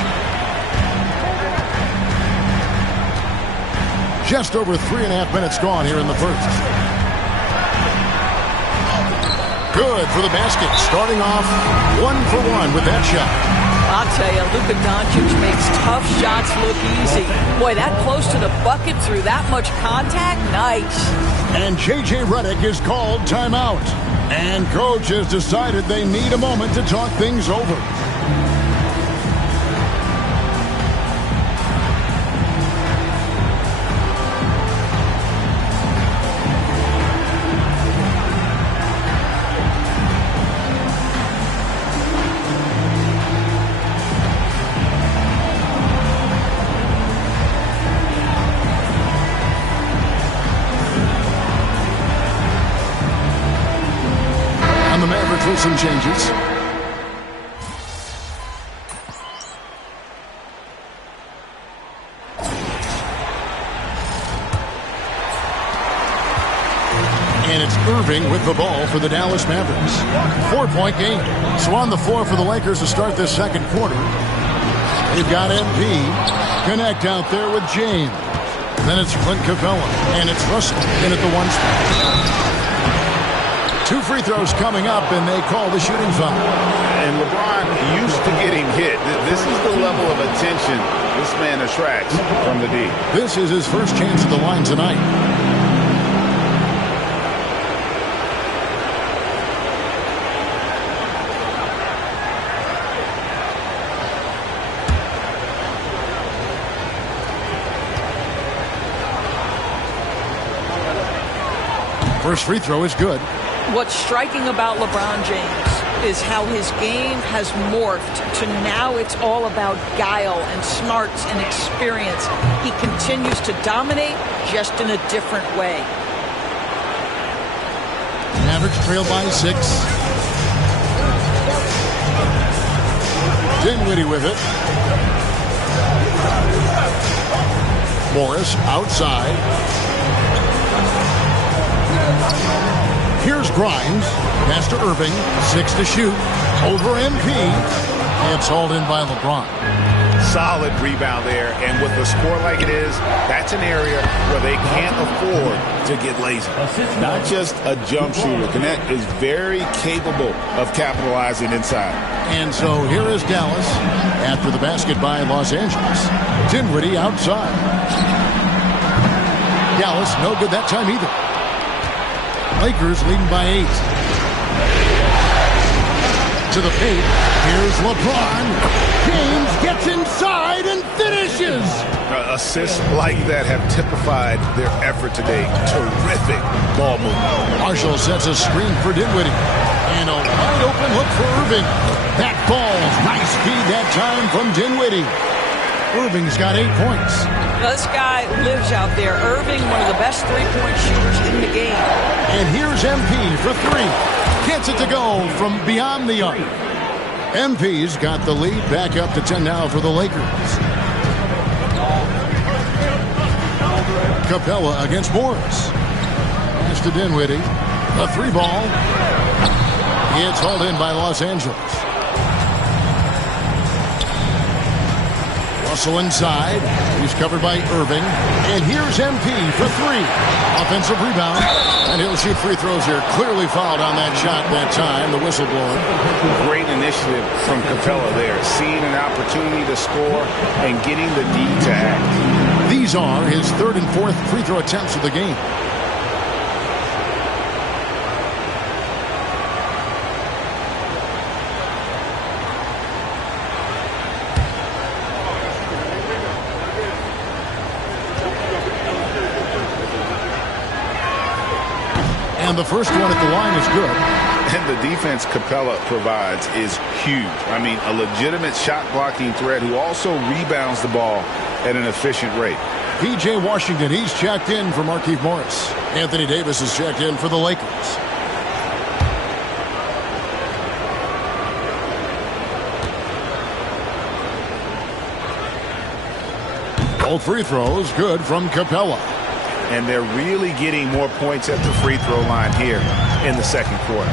Just over 3.5 minutes gone here in the first. Good for the basket. Starting off 1 for 1 with that shot. I'll tell you, Luka Doncic makes tough shots look easy. Boy, that close to the bucket through that much contact, nice. And J.J. Redick is called timeout. And coach has decided they need a moment to talk things over. Some changes. And it's Irving with the ball for the Dallas Mavericks. 4-point game. So on the floor for the Lakers to start this second quarter. They've got MP. Connect out there with James. Then it's Clint Capella. And it's Russell in at the one spot. 2 free throws coming up, and they call the shooting foul. And LeBron used to getting hit. This is the level of attention this man attracts from the D. This is his first chance at the line tonight. First free throw is good. What's striking about LeBron James is how his game has morphed to now it's all about guile and smarts and experience. He continues to dominate just in a different way. Mavericks trail by 6. Dinwiddie with it. Morris outside. Here's Grimes. Pass to Irving. 6 to shoot. Over MP. It's hauled in by LeBron. Solid rebound there. And with a score like it is, that's an area where they can't afford to get lazy. Not just a jump shooter. Connect is very capable of capitalizing inside. And so here is Dallas after the basket by Los Angeles. Dinwiddie outside. Dallas no good that time either. Lakers leading by 8. To the paint. Here's LeBron. James gets inside and finishes. Assists like that have typified their effort today. Terrific ball movement. Marshall sets a screen for Dinwiddie. And a wide open look for Irving. Back balls. Nice feed that time from Dinwiddie. Irving's got 8 points. This guy lives out there. Irving, one of the best three-point shooters in the game. And here's MP for 3. Gets it to go from beyond the arc. MP's got the lead back up to 10 now for the Lakers. Capella against Morris. Pass to Dinwiddie. A 3-ball. It's hauled in by Los Angeles. Russell inside. He's covered by Irving. And here's MP for 3. Offensive rebound. And he'll shoot free throws here. Clearly fouled on that shot that time. The whistle blower. Great initiative from Capella there. Seeing an opportunity to score and getting the D to act. These are his 3rd and 4th free throw attempts of the game. And the first one at the line is good. And the defense Capella provides is huge. I mean, a legitimate shot-blocking threat who also rebounds the ball at an efficient rate. P.J. Washington, he's checked in for Markieff Morris. Anthony Davis is checked in for the Lakers. Both free throws good from Capella. And they're really getting more points at the free throw line here in the second quarter.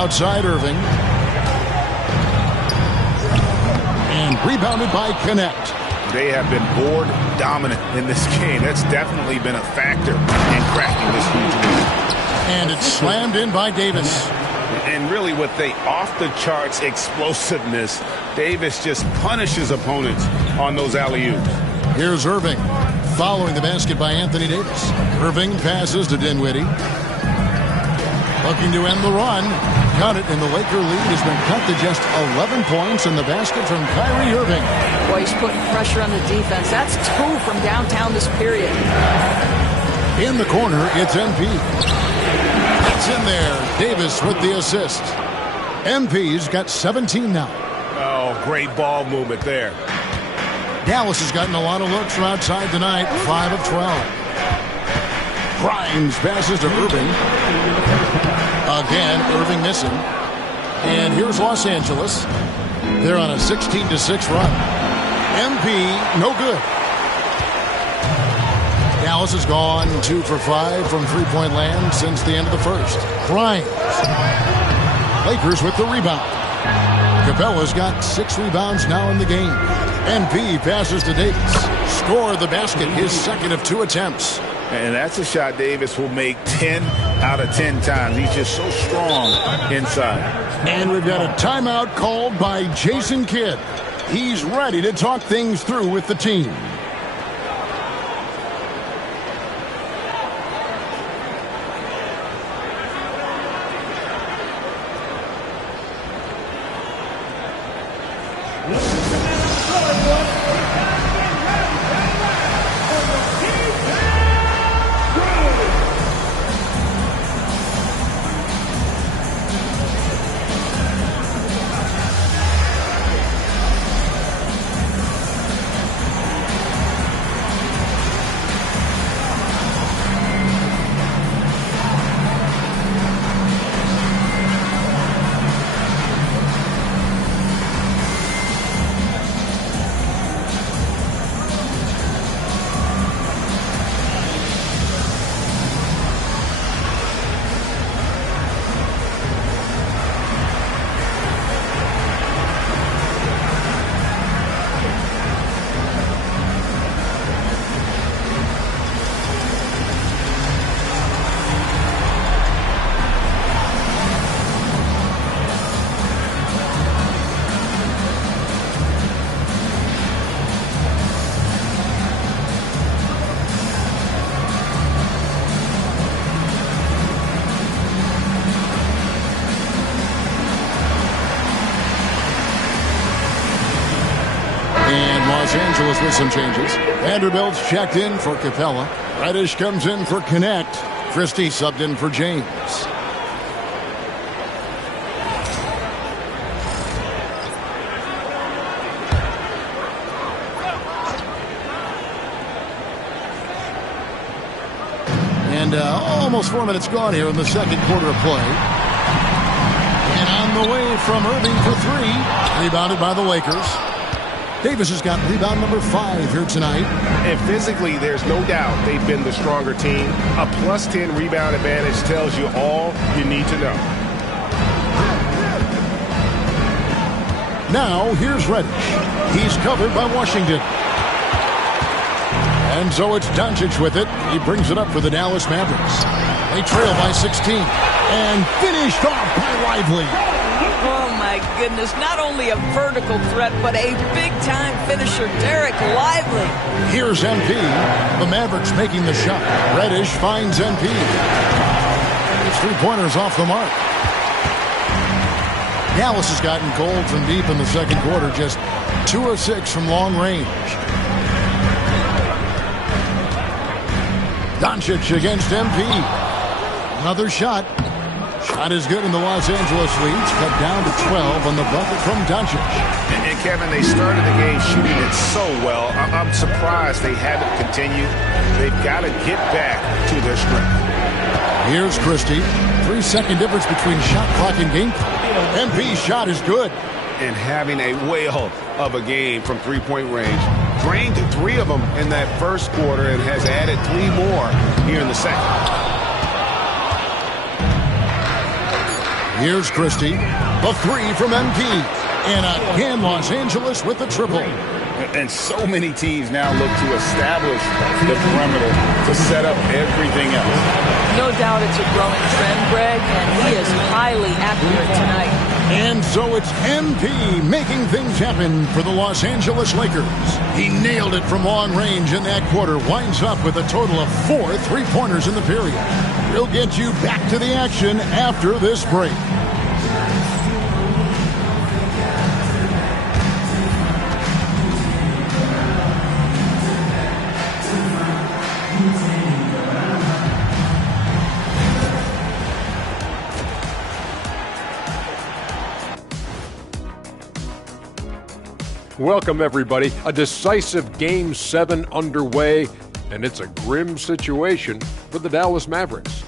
Outside Irving. And rebounded by Connect. They have been board dominant in this game. That's definitely been a factor in cracking this huge lead. And it's slammed in by Davis. And really with the off-the-charts explosiveness, Davis just punishes opponents on those alley-oops. Here's Irving, following the basket by Anthony Davis. Irving passes to Dinwiddie. Looking to end the run. Cut it, and the Laker lead has been cut to just 11 points in the basket from Kyrie Irving. Boy, he's putting pressure on the defense. That's 2 from downtown this period. In the corner, it's MP. It's in there. Davis with the assist. MP's got 17 now. Oh, great ball movement there. Dallas has gotten a lot of looks from outside tonight. 5 of 12. Grimes passes to Irving. Again, Irving missing. And here's Los Angeles. They're on a 16-6 run. MP, no good. Dallas has gone 2 for 5 from three-point land since the end of the first. Grimes. Lakers with the rebound. Capella's got 6 rebounds now in the game. MP passes to Davis. Score the basket, his second of 2 attempts. And that's a shot Davis will make 10 out of 10 times. He's just so strong inside. And we've got a timeout called by Jason Kidd. He's ready to talk things through with the team. Los Angeles with some changes. Vanderbilt's checked in for Capella. Reddish comes in for Connect. Christie subbed in for James. And almost 4 minutes gone here in the second quarter of play. And on the way from Irving for 3. Rebounded by the Lakers. Davis has got rebound number 5 here tonight. And physically, there's no doubt they've been the stronger team. A plus 10 rebound advantage tells you all you need to know. Now, here's Reddish. He's covered by Washington. And so it's Doncic with it. He brings it up for the Dallas Mavericks. They trail by 16. And finished off by Lively. Oh, my goodness. Not only a vertical threat, but a big-time finisher, Derek Lively. Here's MP. The Mavericks making the shot. Reddish finds MP. His three-pointers off the mark. Dallas has gotten cold from deep in the second quarter. Just 2 of 6 from long range. Doncic against MP. Another shot. Shot is good, and the Los Angeles leads cut down to 12 on the bucket from Doncic. And Kevin, they started the game shooting it so well. I'm surprised they haven't continued. They've got to get back to their strength. Here's Christie. 3-second difference between shot clock and game clock. MP's shot is good. And having a whale of a game from three-point range. Drained 3 of them in that first quarter and has added 3 more here in the second. Here's Christie. The 3 from MP. And again, Los Angeles with the triple. And so many teams now look to establish the perimeter to set up everything else. No doubt it's a growing trend, Greg. Greg, and he is highly accurate tonight. And so it's MP making things happen for the Los Angeles Lakers. He nailed it from long range in that quarter, winds up with a total of 4 3-pointers in the period. We'll get you back to the action after this break. Welcome, everybody. A decisive Game 7 underway, and it's a grim situation for the Dallas Mavericks.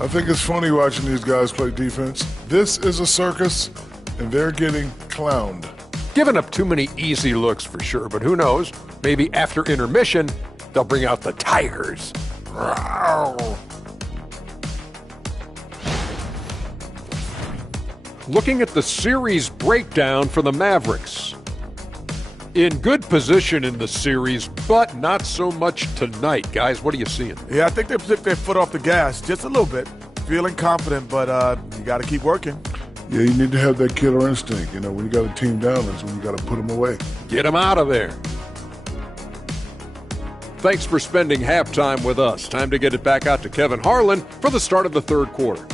I think it's funny watching these guys play defense. This is a circus, and they're getting clowned. Giving up too many easy looks for sure, but who knows? Maybe after intermission, they'll bring out the Tigers. Rawr. Looking at the series breakdown for the Mavericks. In good position in the series, but not so much tonight. Guys, what are you seeing? Yeah, I think they took their foot off the gas just a little bit. Feeling confident, but you got to keep working. Yeah, you need to have that killer instinct. You know, when you got a team down, that's when you got to put them away. Get them out of there. Thanks for spending halftime with us. Time to get it back out to Kevin Harlan for the start of the third quarter.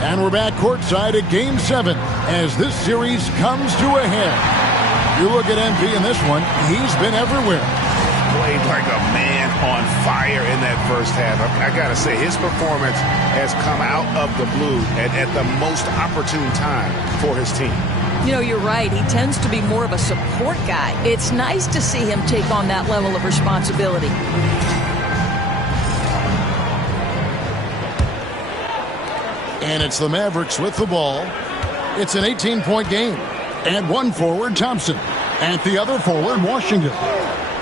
And we're back courtside at Game 7 as this series comes to a head. You look at MP in this one, he's been everywhere. Played like a man on fire in that first half. I got to say, his performance has come out of the blue at the most opportune time for his team. You know, you're right. He tends to be more of a support guy. It's nice to see him take on that level of responsibility. And it's the Mavericks with the ball. It's an 18-point game. And one forward, Thompson. And the other forward, Washington.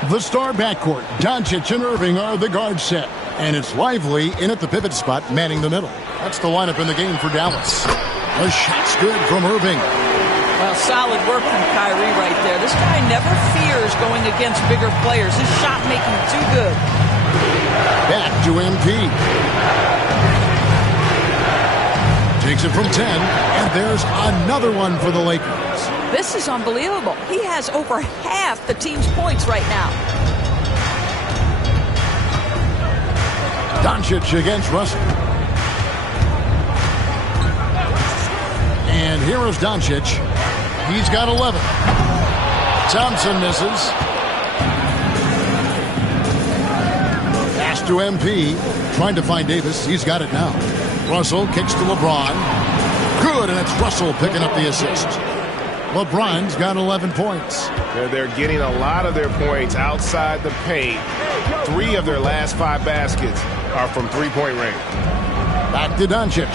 The star backcourt, Doncic and Irving are the guard set. And it's Lively in at the pivot spot, manning the middle. That's the lineup in the game for Dallas. A shot's good from Irving. Well, solid work from Kyrie right there. This guy never fears going against bigger players. His shot making too good. Back to MP. Takes it from 10, and there's another one for the Lakers. This is unbelievable. He has over half the team's points right now. Doncic against Russell. And here is Doncic. He's got 11. Thompson misses. Pass to MP. Trying to find Davis. He's got it now. Russell kicks to LeBron. Good, and it's Russell picking up the assist. LeBron's got 11 points. They're getting a lot of their points outside the paint. 3 of their last 5 baskets are from three-point range. Back to Doncic.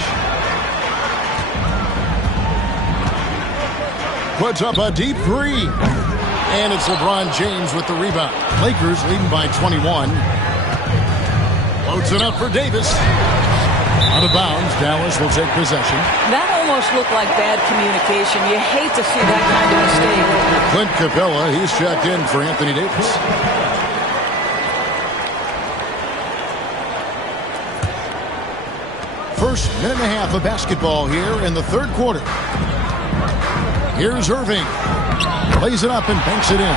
Puts up a deep 3. And it's LeBron James with the rebound. Lakers leading by 21. Loads it up for Davis. Out of bounds, Dallas will take possession. That almost looked like bad communication. You hate to see that kind of mistake. Clint Capella, he's checked in for Anthony Davis. First minute and a half of basketball here in the third quarter. Here's Irving. Lays it up and banks it in.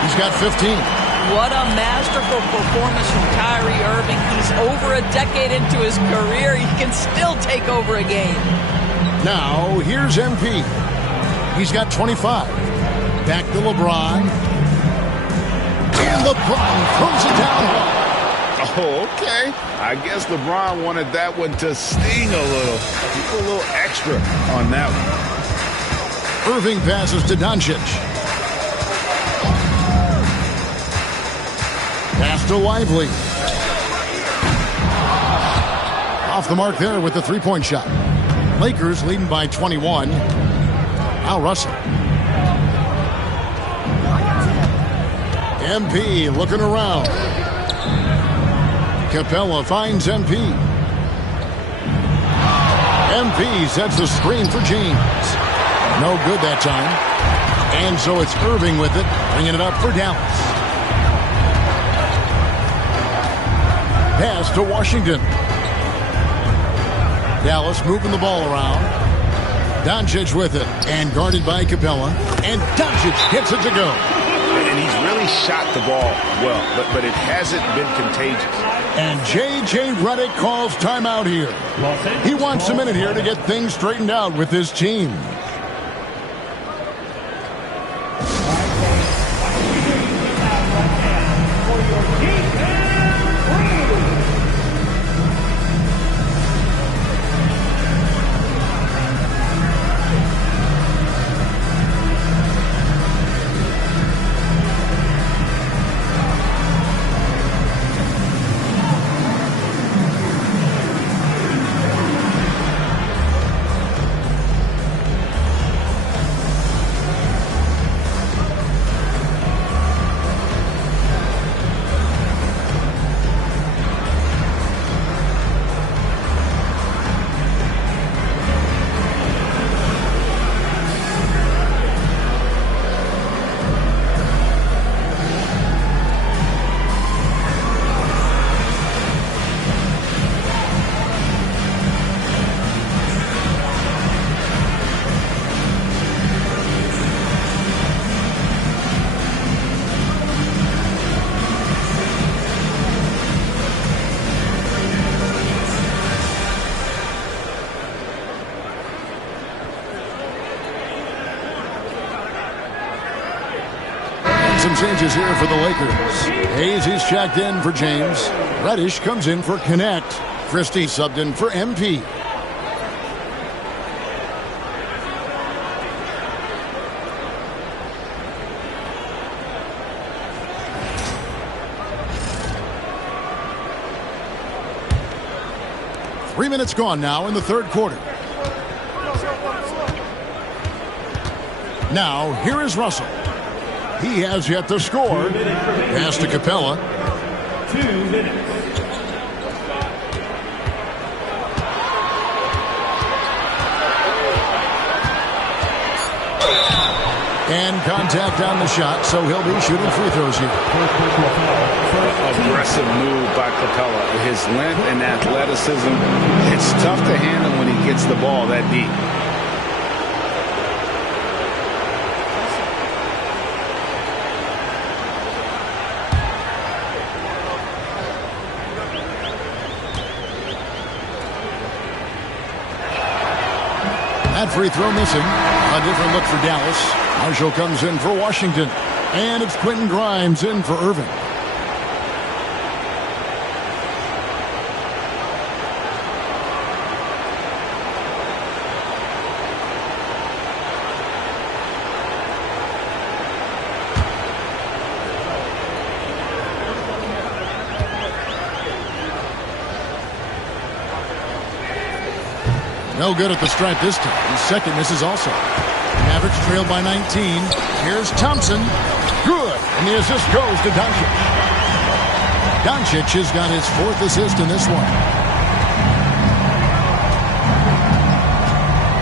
He's got 15. What a masterful performance from Kyrie Irving. He's over a decade into his career. He can still take over a game. Now, here's MP. He's got 25. Back to LeBron. And LeBron throws it down. Oh, okay. I guess LeBron wanted that one to sting a little. He put a little extra on that one. Irving passes to Doncic. Pass to Lively. Off the mark there with the three-point shot. Lakers leading by 21. Now Russell. MP looking around. Capella finds MP. MP sets the screen for James. No good that time. And so it's Irving with it, bringing it up for Dallas. Pass to Washington. Dallas moving the ball around. Doncic with it, and guarded by Capella. And Doncic gets it to go. And he's really shot the ball well, but it hasn't been contagious. And J.J. Redick calls timeout here. He wants a minute here to get things straightened out with his team. Some changes here for the Lakers. Hayes is checked in for James. Reddish comes in for Connect. Christie subbed in for MP. Three minutes gone now in the third quarter. Now, here is Russell. He has yet to score. Pass to Capella. 2 minutes. And contact on the shot, so he'll be shooting free throws here. Aggressive move by Capella. His length and athleticism, it's tough to handle when he gets the ball that deep. That free throw missing. A different look for Dallas. Marshall comes in for Washington. And it's Quentin Grimes in for Irving. No good at the stripe this time. His second misses also. Mavericks trail by 19. Here's Thompson. Good. And the assist goes to Doncic. Doncic has got his fourth assist in this one.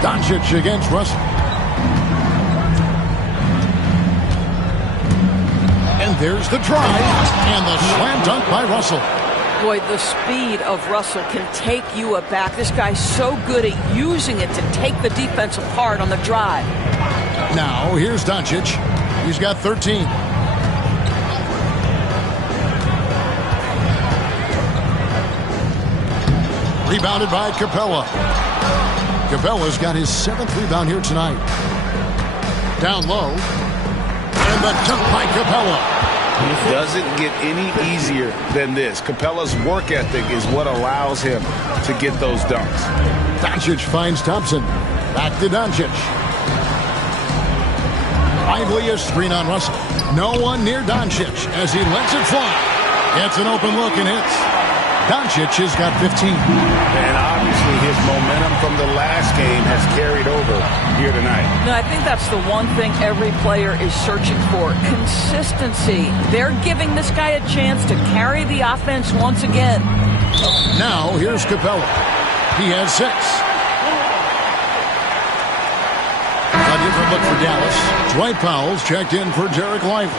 Doncic against Russell. And there's the drive. And the slam dunk by Russell. Boy, the speed of Russell can take you aback. This guy's so good at using it to take the defense apart on the drive. Now, here's Doncic. He's got 13. Rebounded by Capella. Capella's got his 7th rebound here tonight. Down low. And the dunk by Capella. It doesn't get any easier than this. Capella's work ethic is what allows him to get those dunks. Doncic finds Thompson. Back to Doncic. Lively a screen on Russell. No one near Doncic as he lets it fly. Gets an open look and hits. Doncic has got 15. And obviously his momentum from the last game has carried over here tonight. No, I think that's the one thing every player is searching for. Consistency. They're giving this guy a chance to carry the offense once again. Now here's Capella. He has 6. different look for Dallas. Dwight Powell's checked in for Derek Lively.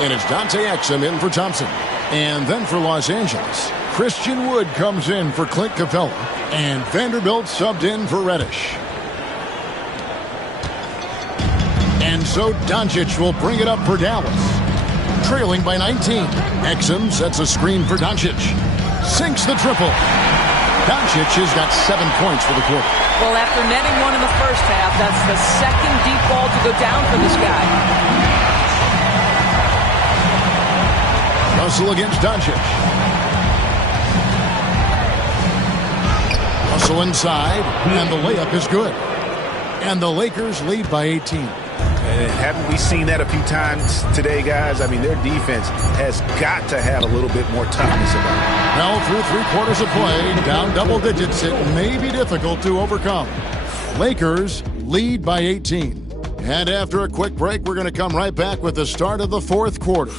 And it's Dante Exum in for Thompson. And then for Los Angeles, Christian Wood comes in for Clint Capella. And Vanderbilt subbed in for Reddish. And so Doncic will bring it up for Dallas. Trailing by 19. Exum sets a screen for Doncic. Sinks the triple. Doncic has got 7 points for the quarter. Well, after netting one in the first half, that's the second deep ball to go down for this guy. Russell against Doncic. Russell inside, and the layup is good. And the Lakers lead by 18. And haven't we seen that a few times today, guys? I mean, their defense has got to have a little bit more toughness about it. Well, through 3 quarters of play, down double digits, it may be difficult to overcome. Lakers lead by 18. And after a quick break, we're going to come right back with the start of the 4th quarter.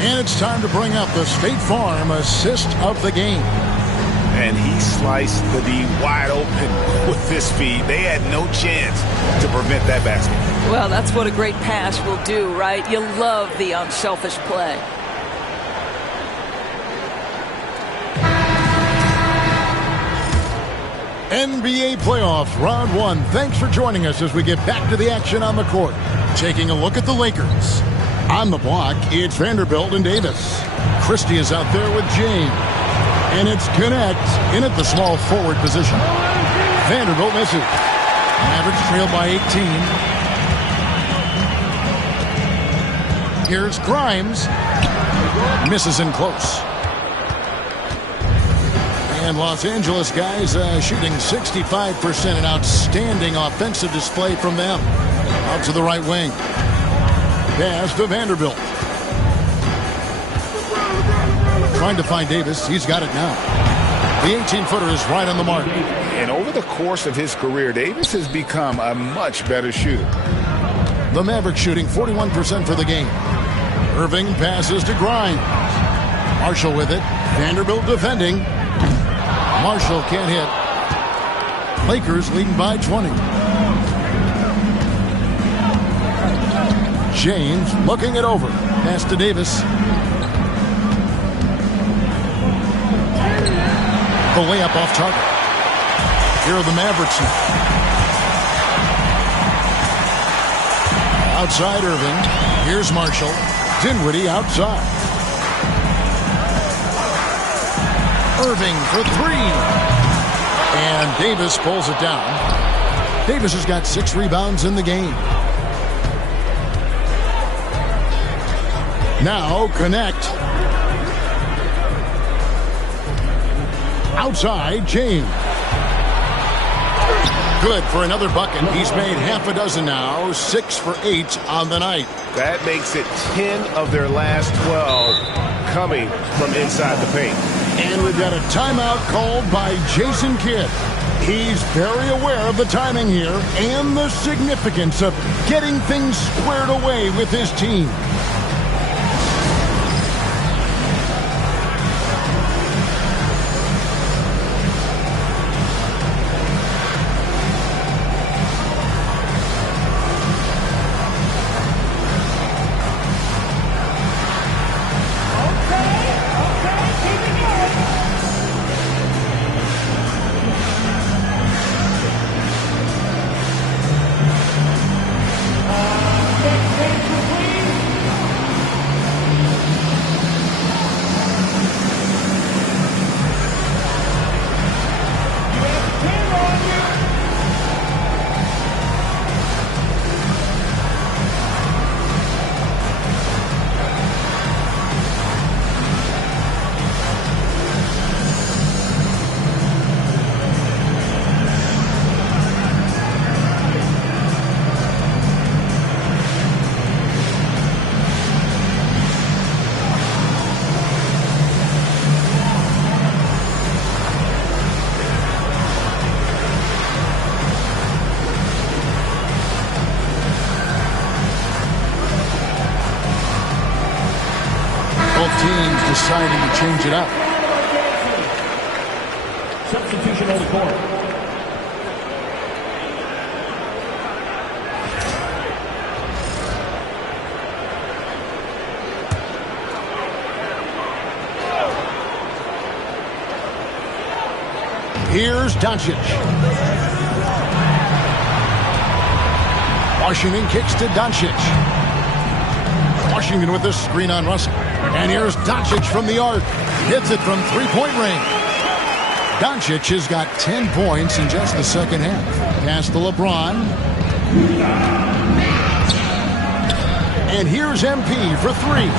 And it's time to bring up the State Farm assist of the game. And he sliced the D wide open with this feed. They had no chance to prevent that basket. Well, that's what a great pass will do, right? You love the unselfish play. NBA playoffs, round 1. Thanks for joining us as we get back to the action on the court. Taking a look at the Lakers. On the block, it's Vanderbilt and Davis. Christie is out there with James. And it's Connect in at the small forward position. Vanderbilt misses. Mavericks trail by 18. Here's Grimes. Misses in close. And Los Angeles guys shooting 65%. An outstanding offensive display from them. Out to the right wing. Pass to Vanderbilt. Trying to find Davis. He's got it now. The 18-footer is right on the mark. And over the course of his career, Davis has become a much better shooter. The Mavericks shooting 41% for the game. Irving passes to Grimes. Marshall with it. Vanderbilt defending. Marshall can't hit. Lakers leading by 20. James looking it over. Pass to Davis. The layup off target. Here are the Mavericks now. Outside Irving. Here's Marshall. Dinwiddie outside. Irving for 3. And Davis pulls it down. Davis has got 6 rebounds in the game. Now Connect. Outside, James. Good for another bucket. He's made half a dozen now. 6 for 8 on the night. That makes it 10 of their last 12 coming from inside the paint. And we've got a timeout called by Jason Kidd. He's very aware of the timing here and the significance of getting things squared away with his team. deciding to change it up. Substitution on the court. Here's Doncic. Washington kicks to Doncic. Washington with this screen on Russell. And here's Doncic from the arc. Hits it from three-point range. Doncic has got 10 points in just the second half. Pass to LeBron. And here's MP for three.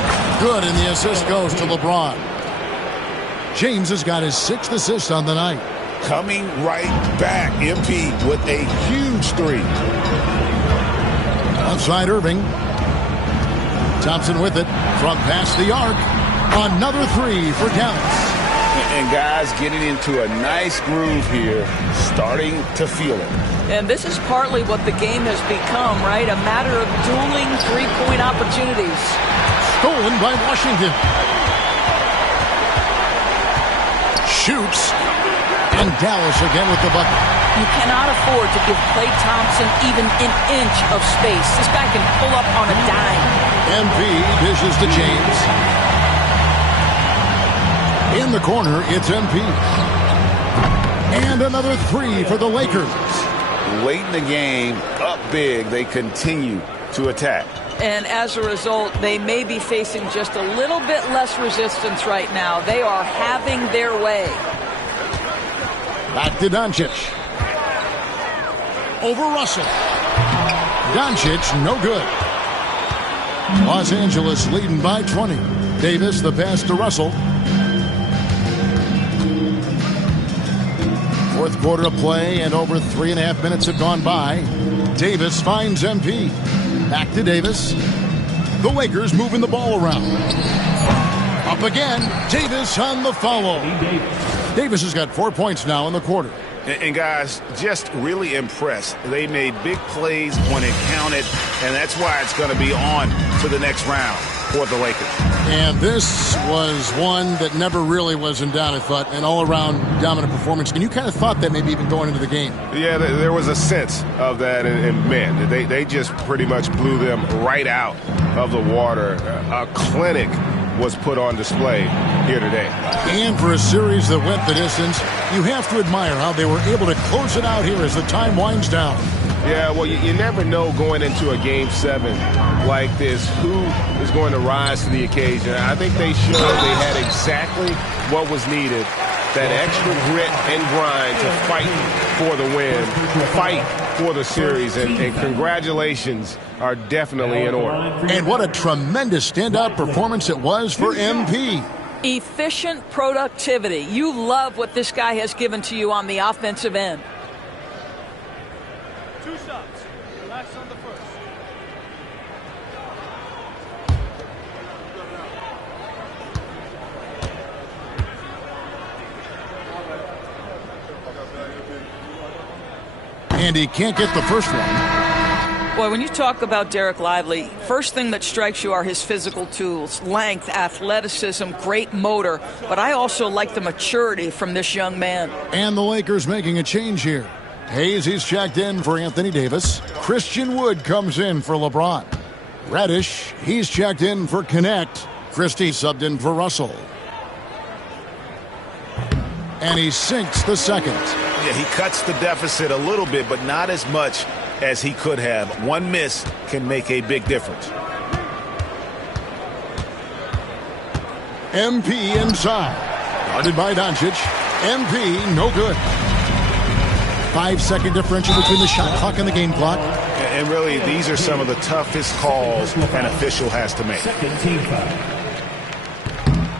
Good, and the assist goes to LeBron. James has got his 6th assist on the night. Coming right back, MP with a huge three. Outside Irving. Thompson with it from past the arc. Another three for Dallas. And guys getting into a nice groove here, starting to feel it. And this is partly what the game has become, right? A matter of dueling three-point opportunities. Stolen by Washington. Shoots. And Dallas again with the bucket. You cannot afford to give Klay Thompson even an inch of space. This guy can pull up on a dime. MP dishes to James. In the corner, it's MP. And another three for the Lakers. Late in the game, up big, they continue to attack. And as a result, they may be facing just a little bit less resistance right now. They are having their way. Back to Doncic. Over Russell. Doncic, no good. Los Angeles leading by 20. Davis, the pass to Russell. Fourth quarter of play, and over 3.5 minutes have gone by. Davis finds MP. Back to Davis. The Lakers moving the ball around. Up again. Davis on the follow. Davis has got 4 points now in the quarter. And guys, just really impressed. They made big plays when it counted, and that's why it's going to be on to the next round for the Lakers. And this was one that never really was in doubt, I thought, an all-around dominant performance. And you kind of thought that maybe even going into the game. Yeah, there was a sense of that, and man, they just pretty much blew them right out of the water. A clinic was put on display here today. And for a series that went the distance, you have to admire how they were able to close it out here as the time winds down. Yeah, well, you never know going into a Game 7 like this who is going to rise to the occasion. I think they showed they had exactly what was needed, that extra grit and grind to fight for the win, fight for the series, and congratulations are definitely in order. And what a tremendous standout performance it was for MP. Efficient productivity. You love what this guy has given to you on the offensive end. 2 shots. Relax on the first. And he can't get the first one. Boy, when you talk about Derek Lively, first thing that strikes you are his physical tools, length, athleticism, great motor. But I also like the maturity from this young man. And the Lakers making a change here. Hayes, he's checked in for Anthony Davis. Christian Wood comes in for LeBron. Reddish, he's checked in for Connect. Christie subbed in for Russell. And he sinks the second. Yeah, he cuts the deficit a little bit, but not as much as he could have. One miss can make a big difference. MP inside. Guarded by Doncic. MP, no good. 5-second differential between the shot clock and the game clock. And really, these are some of the toughest calls an official has to make.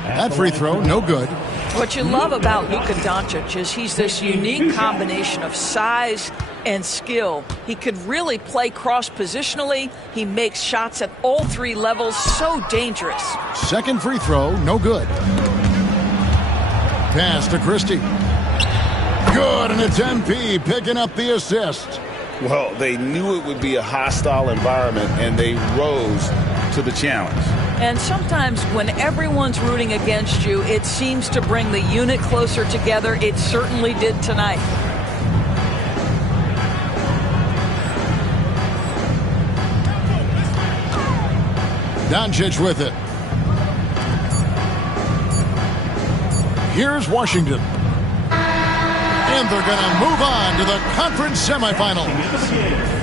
That free throw, no good. What you love about Luka Doncic is he's this unique combination of size and skill. He could really play cross-positionally. He makes shots at all 3 levels. So dangerous. Second free throw, no good. Pass to Christie. Good, and it's MP picking up the assist. Well, they knew it would be a hostile environment, and they rose to the challenge. And sometimes when everyone's rooting against you, it seems to bring the unit closer together. It certainly did tonight. Doncic with it. Here's Washington. And they're going to move on to the conference semifinals.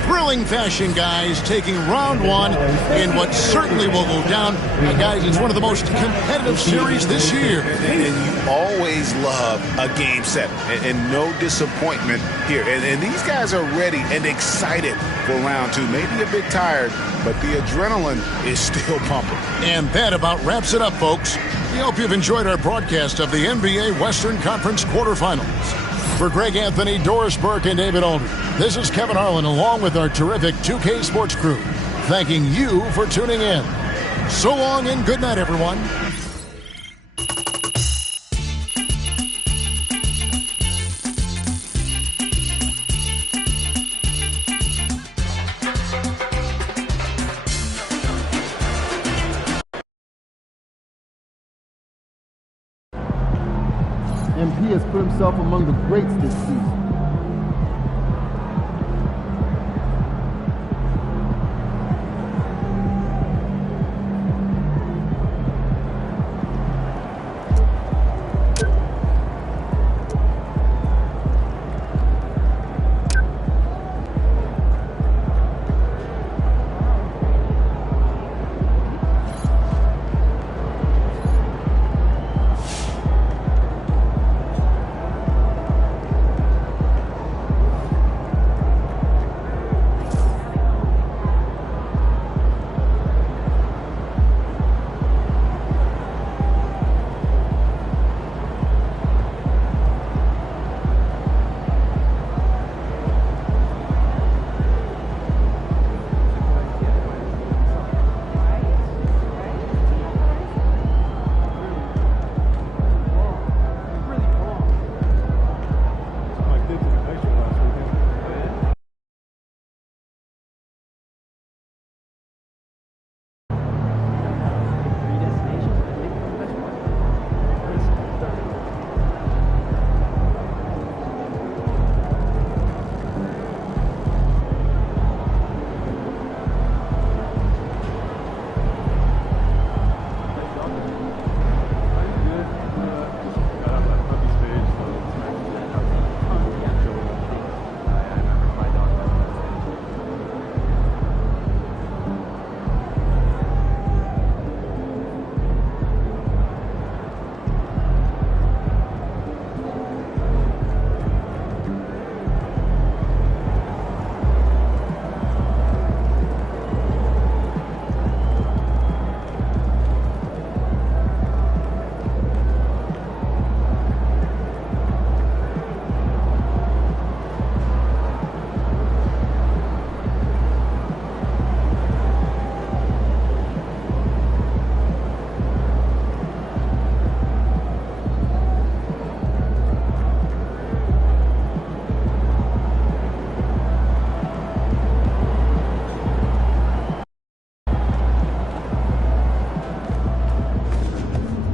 Thrilling fashion, guys, taking round one in what certainly will go down. Guys, it's one of the most competitive series this year. And you always love a game 7, and no disappointment here. And these guys are ready and excited for round 2. Maybe a bit tired, but the adrenaline is still pumping. And that about wraps it up, folks. We hope you've enjoyed our broadcast of the NBA Western Conference quarterfinals. For Greg Anthony, Doris Burke, and David Aldridge, this is Kevin Harlan along with our terrific 2K Sports crew, thanking you for tuning in. So long and good night, everyone. MP has put himself among the greats this season.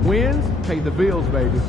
Wins pay the bills, baby.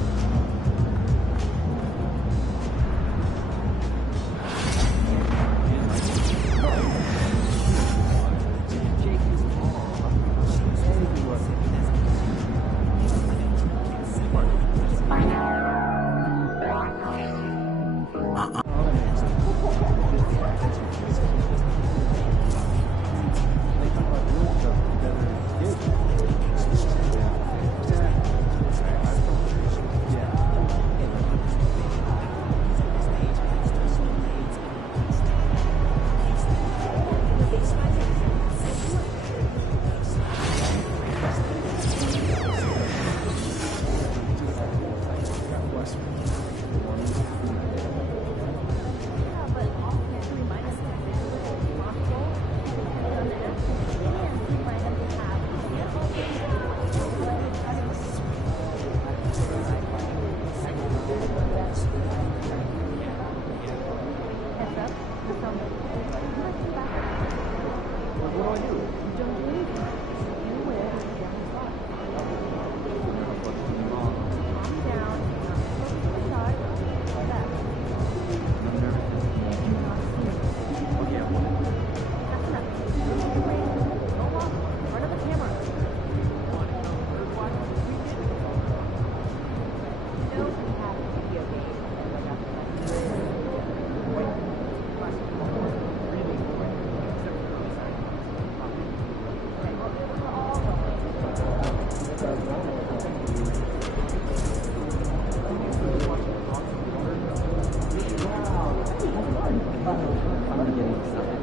I'm gonna get into something.